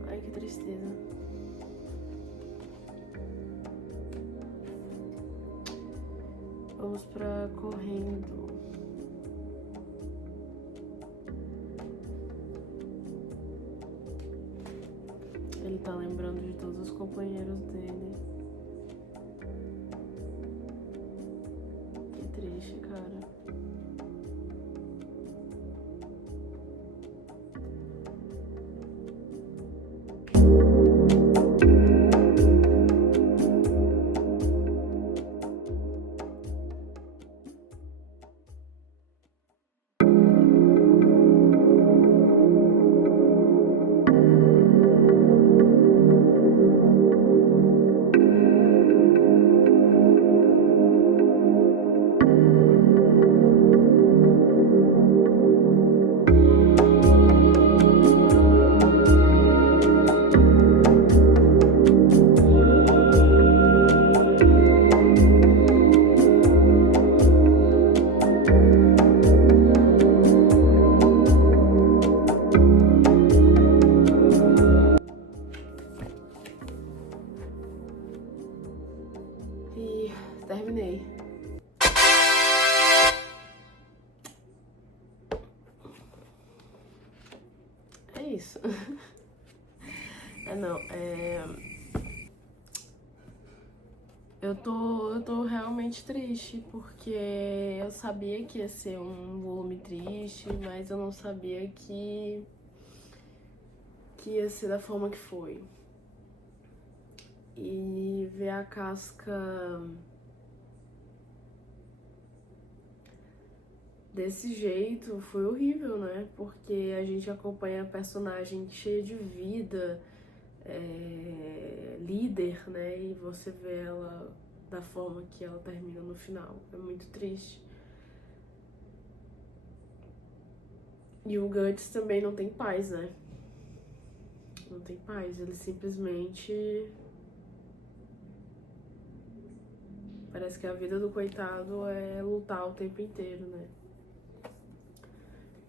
Ai, que tristeza. Vamos pra Correndo. Ele tá lembrando de todos os companheiros dele. Que triste, cara. Não, eu tô realmente triste, porque eu sabia que ia ser um volume triste, mas eu não sabia que ia ser da forma que foi. E ver a Casca desse jeito foi horrível, né? Porque a gente acompanha a personagem cheia de vida, líder, né? E você vê ela da forma que ela termina no final. É muito triste. E o Guts também não tem paz, né? Não tem paz. Ele simplesmente... Parece que a vida do coitado é lutar o tempo inteiro, né?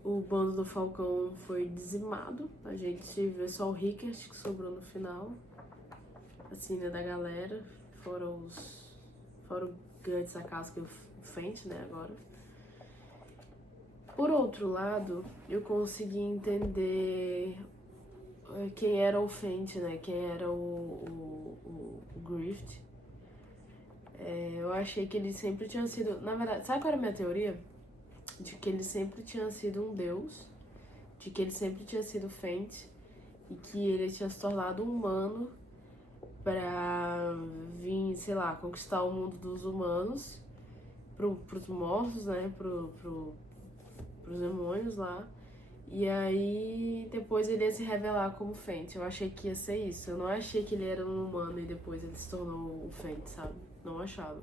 O bando do Falcão foi dizimado. A gente vê só o Rickert que sobrou no final. Assim, né, da galera. Fora o Guts, a Casca e o Fent, né, agora. Por outro lado, eu consegui entender quem era o Fent, né? Quem era o Grift. Eu achei que ele sempre tinha sido... Na verdade, sabe qual era a minha teoria? De que ele sempre tinha sido um deus, de que ele sempre tinha sido Fent, e que ele tinha se tornado humano pra vir, sei lá, conquistar o mundo dos humanos, pros mortos, né, pros demônios lá. E aí depois ele ia se revelar como Fent. Eu achei que ia ser isso. Eu não achei que ele era um humano e depois ele se tornou o Fent, sabe? Não achava.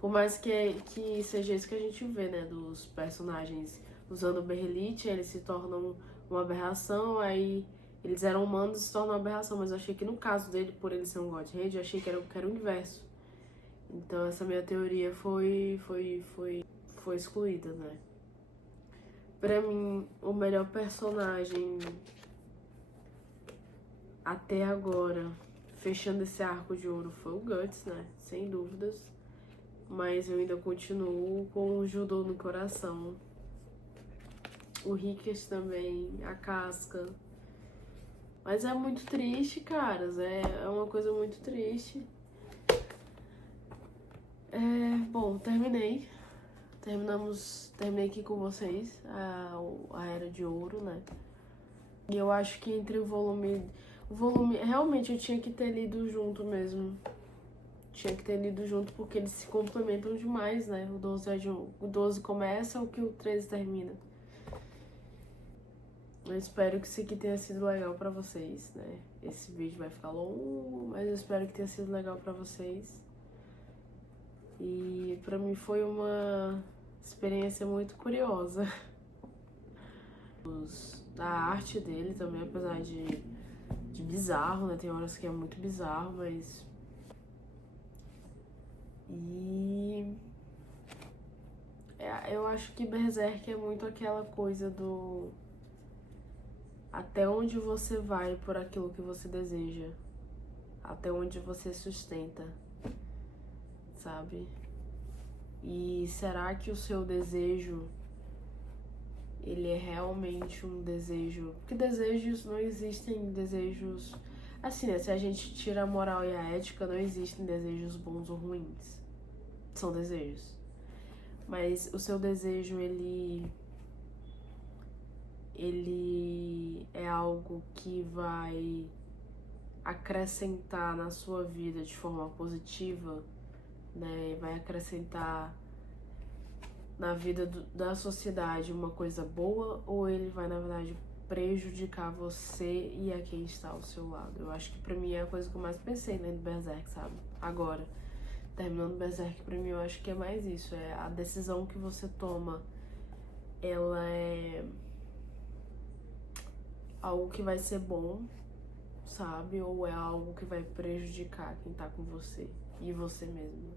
Por mais que seja isso que a gente vê, né, dos personagens usando o Berrelite, eles se tornam uma aberração, aí eles eram humanos e se tornam uma aberração, mas eu achei que no caso dele, por ele ser um Godhead, eu achei que era o inverso. Então essa minha teoria foi excluída, né. Pra mim, o melhor personagem até agora, fechando esse arco de ouro, foi o Guts, né, sem dúvidas. Mas eu ainda continuo com o judô no coração. O Rickert também, a Casca. Mas é muito triste, caras. É uma coisa muito triste. Bom, terminei. Terminei aqui com vocês a Era de Ouro, né? E eu acho que entre o volume... Realmente eu tinha que ter lido junto mesmo. Tinha que ter lido junto porque eles se complementam demais, né? O 12 começa, o que o 13 termina. Eu espero que isso aqui tenha sido legal pra vocês, né? Esse vídeo vai ficar longo, mas eu espero que tenha sido legal pra vocês. E pra mim foi uma experiência muito curiosa. Da arte dele também, apesar de bizarro, né? Tem horas que é muito bizarro, mas... eu acho que Berserk é muito aquela coisa do... Até onde você vai por aquilo que você deseja. Até onde você sustenta, sabe? E será que o seu desejo, ele é realmente um desejo? Porque desejos, não existem desejos... Assim, né? Se a gente tira a moral e a ética, não existem desejos bons ou ruins. São desejos. Mas o seu desejo, ele é algo que vai acrescentar na sua vida de forma positiva, né? Vai acrescentar na vida da sociedade uma coisa boa, ou ele vai, na verdade, prejudicar você e a quem está ao seu lado? Eu acho que pra mim é a coisa que eu mais pensei dentro do Berserk, sabe? Agora, terminando o Berserk, pra mim eu acho que é mais isso, é a decisão que você toma, ela é algo que vai ser bom, sabe? Ou é algo que vai prejudicar quem tá com você e você mesmo.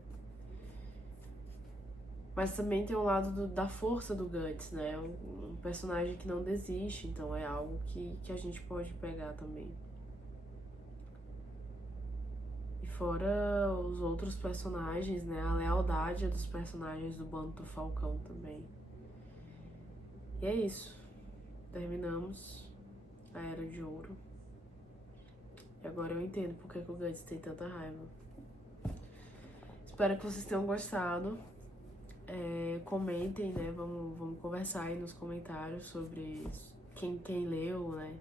Mas também tem o lado da força do Guts, né? Um personagem que não desiste, então é algo que a gente pode pegar também. E fora os outros personagens, né? A lealdade dos personagens do Bando do Falcão também. E é isso. Terminamos a Era de Ouro. E agora eu entendo porque que o Guts tem tanta raiva. Espero que vocês tenham gostado. Comentem, né? Vamos conversar aí nos comentários sobre quem leu, né?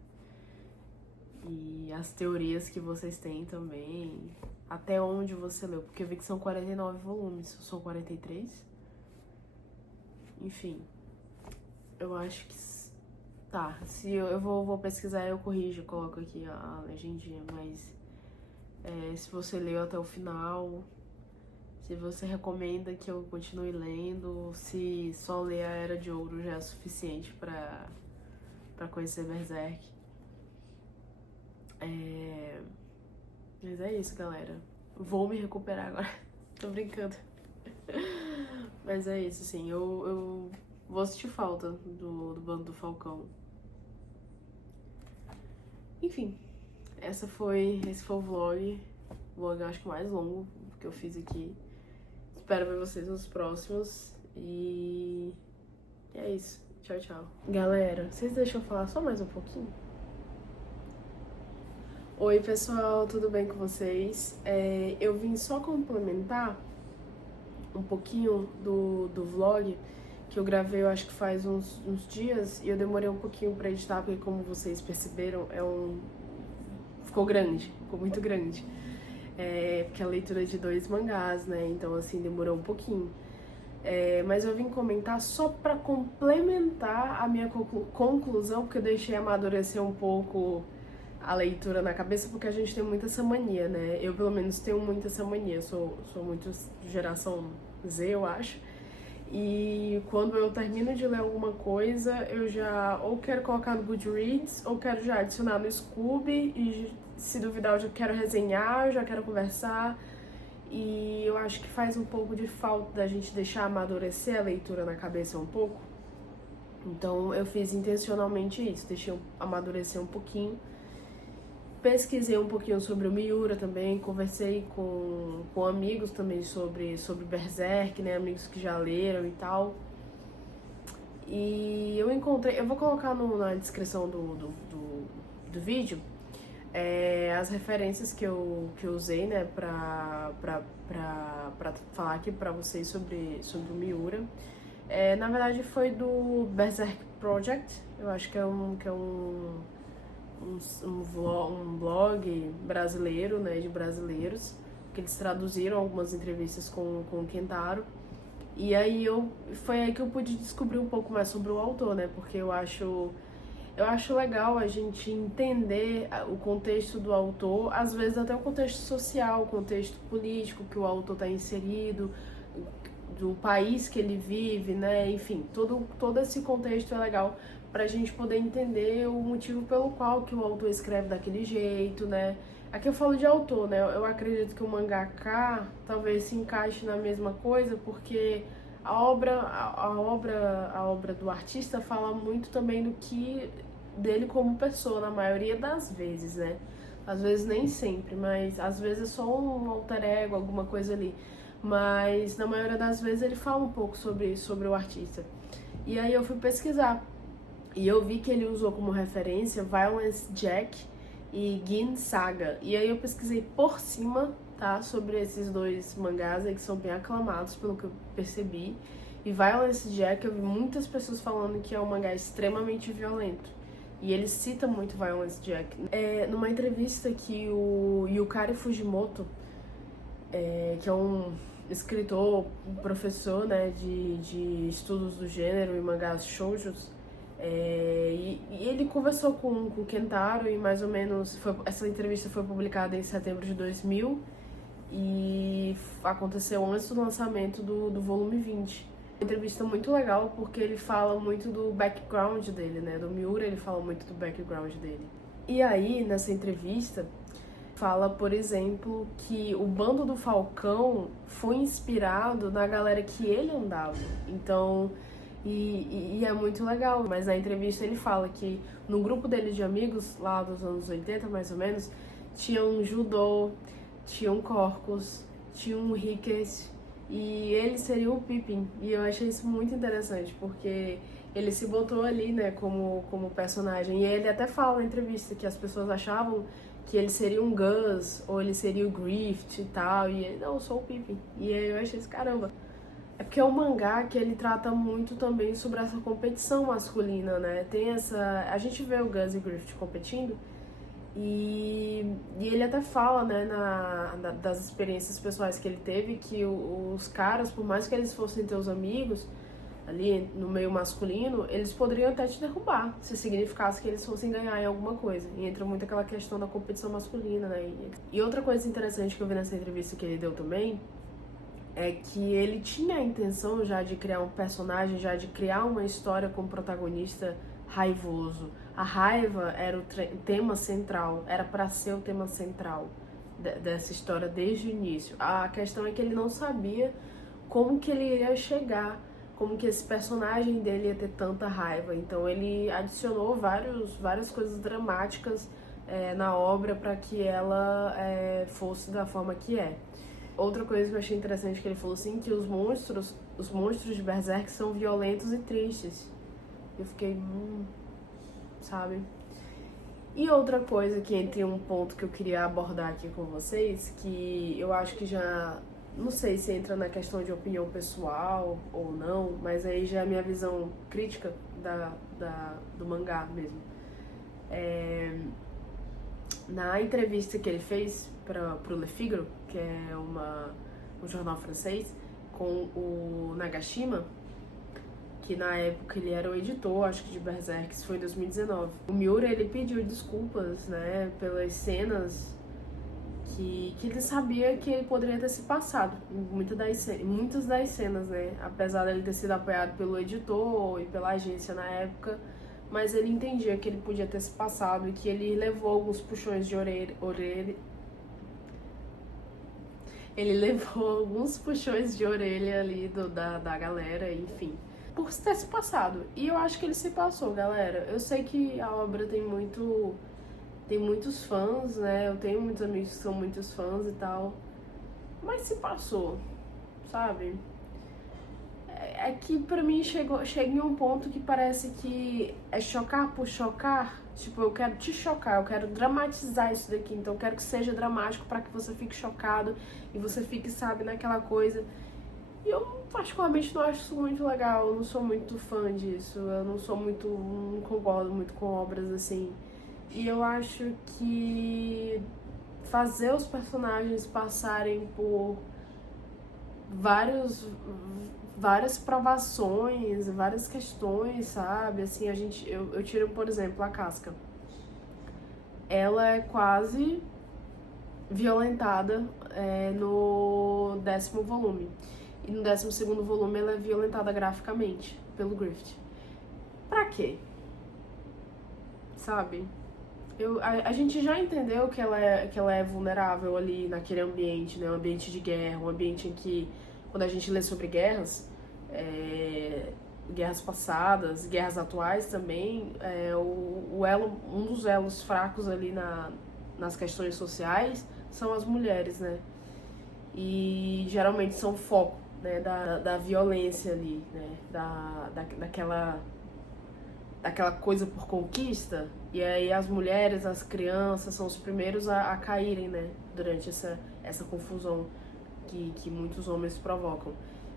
E as teorias que vocês têm também. Até onde você leu. Porque eu vi que são 49 volumes. São 43? Enfim. Eu acho que... Tá, se eu vou pesquisar, eu corrijo, coloco aqui a legendinha. Mas se você leu até o final... Se você recomenda que eu continue lendo, se só ler a Era de Ouro já é suficiente pra conhecer Berserk. Mas é isso, galera. Vou me recuperar agora. Tô brincando. Mas é isso, assim. Eu vou sentir falta do Bando do Falcão. Enfim. Esse foi o vlog. O vlog eu acho que mais longo que eu fiz aqui. Espero ver vocês nos próximos. E é isso. Tchau, tchau. Galera, vocês deixam eu falar só mais um pouquinho? Oi, pessoal, tudo bem com vocês? Eu vim só complementar um pouquinho do vlog que eu gravei, eu acho que faz uns dias, e eu demorei um pouquinho pra editar, porque como vocês perceberam, ficou grande, ficou muito grande. Porque a leitura é de 2 mangás, né? Então, assim, demorou um pouquinho. Mas eu vim comentar só pra complementar a minha conclusão, porque eu deixei amadurecer um pouco a leitura na cabeça, porque a gente tem muito essa mania, né? Eu, pelo menos, tenho muito essa mania. Sou muito geração Z, eu acho. E quando eu termino de ler alguma coisa, eu já ou quero colocar no Goodreads, ou quero já adicionar no Scooby, e se duvidar eu já quero resenhar, eu já quero conversar. E eu acho que faz um pouco de falta da gente deixar amadurecer a leitura na cabeça um pouco. Então eu fiz intencionalmente isso, deixei amadurecer um pouquinho. Pesquisei um pouquinho sobre o Miura também, conversei com amigos também sobre Berserk, né, amigos que já leram e tal. E eu encontrei, eu vou colocar na descrição do vídeo as referências que eu usei, né, pra falar aqui pra vocês sobre o Miura. Na verdade foi do Berserk Project, eu acho que é um blog brasileiro, né, de brasileiros, que eles traduziram algumas entrevistas com o Kentaro. E aí foi aí que eu pude descobrir um pouco mais sobre o autor, né, porque eu acho legal a gente entender o contexto do autor, às vezes até o contexto social, o contexto político que o autor está inserido, do país que ele vive, né, enfim, todo esse contexto é legal pra gente poder entender o motivo pelo qual que o autor escreve daquele jeito, né. Aqui eu falo de autor, né, eu acredito que o mangaka talvez se encaixe na mesma coisa, porque a obra do artista fala muito também do que dele como pessoa, na maioria das vezes, né. Às vezes nem sempre, mas às vezes é só um alter ego, alguma coisa ali. Mas na maioria das vezes ele fala um pouco sobre o artista. E aí eu fui pesquisar. E eu vi que ele usou como referência Violence Jack e Gin Saga. E aí eu pesquisei por cima, tá, sobre esses 2 mangás aí que são bem aclamados, pelo que eu percebi. E Violence Jack, eu vi muitas pessoas falando que é um mangá extremamente violento. E ele cita muito Violence Jack. Numa entrevista que o Yukari Fujimoto, que é um escritor, um professor, né, de estudos do gênero e mangás shoujos, e ele conversou com o Kentaro e mais ou menos essa entrevista foi publicada em setembro de 2000 e aconteceu antes do lançamento do volume 20. Uma entrevista muito legal porque ele fala muito do background dele, né, do Miura, ele fala muito do background dele. E aí, nessa entrevista, fala, por exemplo, que o Bando do Falcão foi inspirado na galera que ele andava. Então, e é muito legal. Mas na entrevista ele fala que no grupo dele de amigos, lá dos anos 80 mais ou menos, tinha um judô, tinha um Corcus, tinha um Rickes, e ele seria o Pippin. E eu achei isso muito interessante, porque ele se botou ali, né, como personagem. E ele até fala na entrevista que as pessoas achavam que ele seria um Gus, ou ele seria o Grift e tal, e ele, não, eu sou o Pippin. E aí eu achei esse caramba. É porque é um mangá que ele trata muito também sobre essa competição masculina, né? Tem essa... A gente vê o Gus e o Grift competindo, e ele até fala, né, das experiências pessoais que ele teve, que os caras, por mais que eles fossem teus amigos, ali no meio masculino, eles poderiam até te derrubar, se significasse que eles fossem ganhar em alguma coisa. E entra muito aquela questão da competição masculina, né? E outra coisa interessante que eu vi nessa entrevista que ele deu também, é que ele tinha a intenção já de criar um personagem, já de criar uma história com um protagonista raivoso. A raiva era o tema central, era para ser o tema central dessa história desde o início. A questão é que ele não sabia como que ele iria chegar, como que esse personagem dele ia ter tanta raiva. Então ele adicionou várias coisas dramáticas na obra para que ela fosse da forma que é. Outra coisa que eu achei interessante que ele falou assim, que os monstros de Berserk são violentos e tristes. Eu fiquei, sabe? E outra coisa que entre um ponto que eu queria abordar aqui com vocês, que eu acho que já, não sei se entra na questão de opinião pessoal ou não, mas aí já é a minha visão crítica do mangá mesmo. Na entrevista que ele fez pro Le Figaro, que é um jornal francês, com o Nagashima, que na época ele era o editor, acho que de Berserk, isso foi em 2019. O Miura, ele pediu desculpas, né, pelas cenas que ele sabia que ele poderia ter se passado em muitas das cenas, né, apesar dele ter sido apoiado pelo editor e pela agência na época, mas ele entendia que ele podia ter se passado e que ele levou alguns puxões de orelha. Ele levou alguns puxões de orelha ali da galera, enfim, por ter se passado. E eu acho que ele se passou, galera. Eu sei que a obra tem muitos fãs, né? Eu tenho muitos amigos que são muitos fãs e tal. Mas se passou, sabe? É que pra mim chega em um ponto que parece que é chocar por chocar. Tipo, eu quero te chocar, eu quero dramatizar isso daqui. Então eu quero que seja dramático pra que você fique chocado e você fique, sabe, naquela coisa. E eu particularmente não acho isso muito legal, eu não sou muito fã disso, não concordo muito com obras assim. E eu acho que fazer os personagens passarem por várias provações, várias questões, sabe? Assim, eu tiro, por exemplo, a Casca. Ela é quase violentada no 10º volume. E no 12º volume ela é violentada graficamente pelo Grift. Pra quê? Sabe? A gente já entendeu que ela é vulnerável ali naquele ambiente, né? Um ambiente de guerra, um ambiente em que, quando a gente lê sobre guerras, guerras passadas, guerras atuais também, um dos elos fracos ali nas questões sociais são as mulheres, né? E geralmente são foco, né, da violência ali, né? Daquela coisa por conquista, e aí as mulheres, as crianças são os primeiros a caírem, né, durante essa confusão que muitos homens provocam.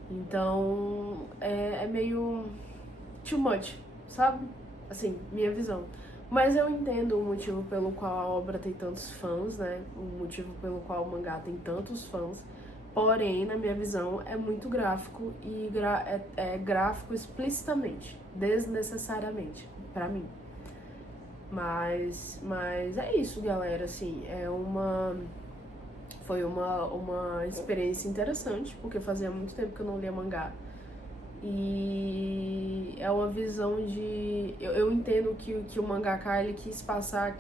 Então, é meio too much, sabe? Assim, minha visão. Mas eu entendo o motivo pelo qual a obra tem tantos fãs, né, o motivo pelo qual o mangá tem tantos fãs. Porém, na minha visão, é muito gráfico e é gráfico explicitamente, desnecessariamente, pra mim. Mas é isso, galera, assim, foi uma experiência interessante, porque fazia muito tempo que eu não lia mangá. E é uma visão de... Eu entendo que o mangaka, ele quis passar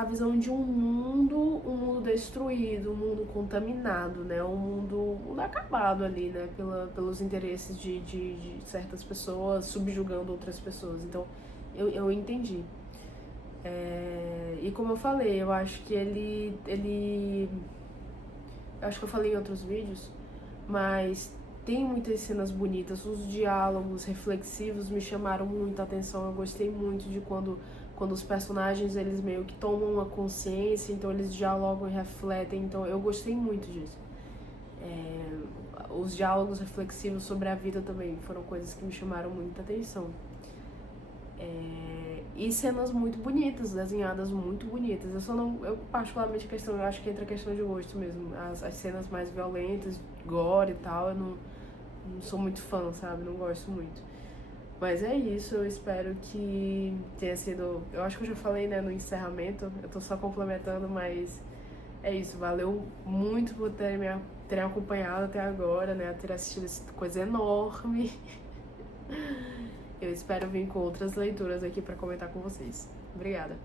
a visão de um mundo destruído, um mundo contaminado, né? Um mundo acabado ali, né? Pelos interesses de certas pessoas subjugando outras pessoas. Então, eu entendi. E como eu falei, eu acho que eu acho que eu falei em outros vídeos, mas tem muitas cenas bonitas, os diálogos reflexivos me chamaram muita atenção. Eu gostei muito de quando quando os personagens, eles meio que tomam uma consciência, então eles dialogam e refletem, então eu gostei muito disso. Os diálogos reflexivos sobre a vida também foram coisas que me chamaram muita atenção. E cenas muito bonitas, desenhadas muito bonitas. Eu particularmente eu acho que entra a questão de gosto mesmo. As cenas mais violentas, gore e tal, eu não sou muito fã, sabe? Não gosto muito. Mas é isso, eu espero que tenha sido... Eu acho que eu já falei, né, no encerramento, eu tô só complementando, mas é isso. Valeu muito por terem acompanhado até agora, né, ter assistido essa coisa enorme. Eu espero vir com outras leituras aqui pra comentar com vocês. Obrigada.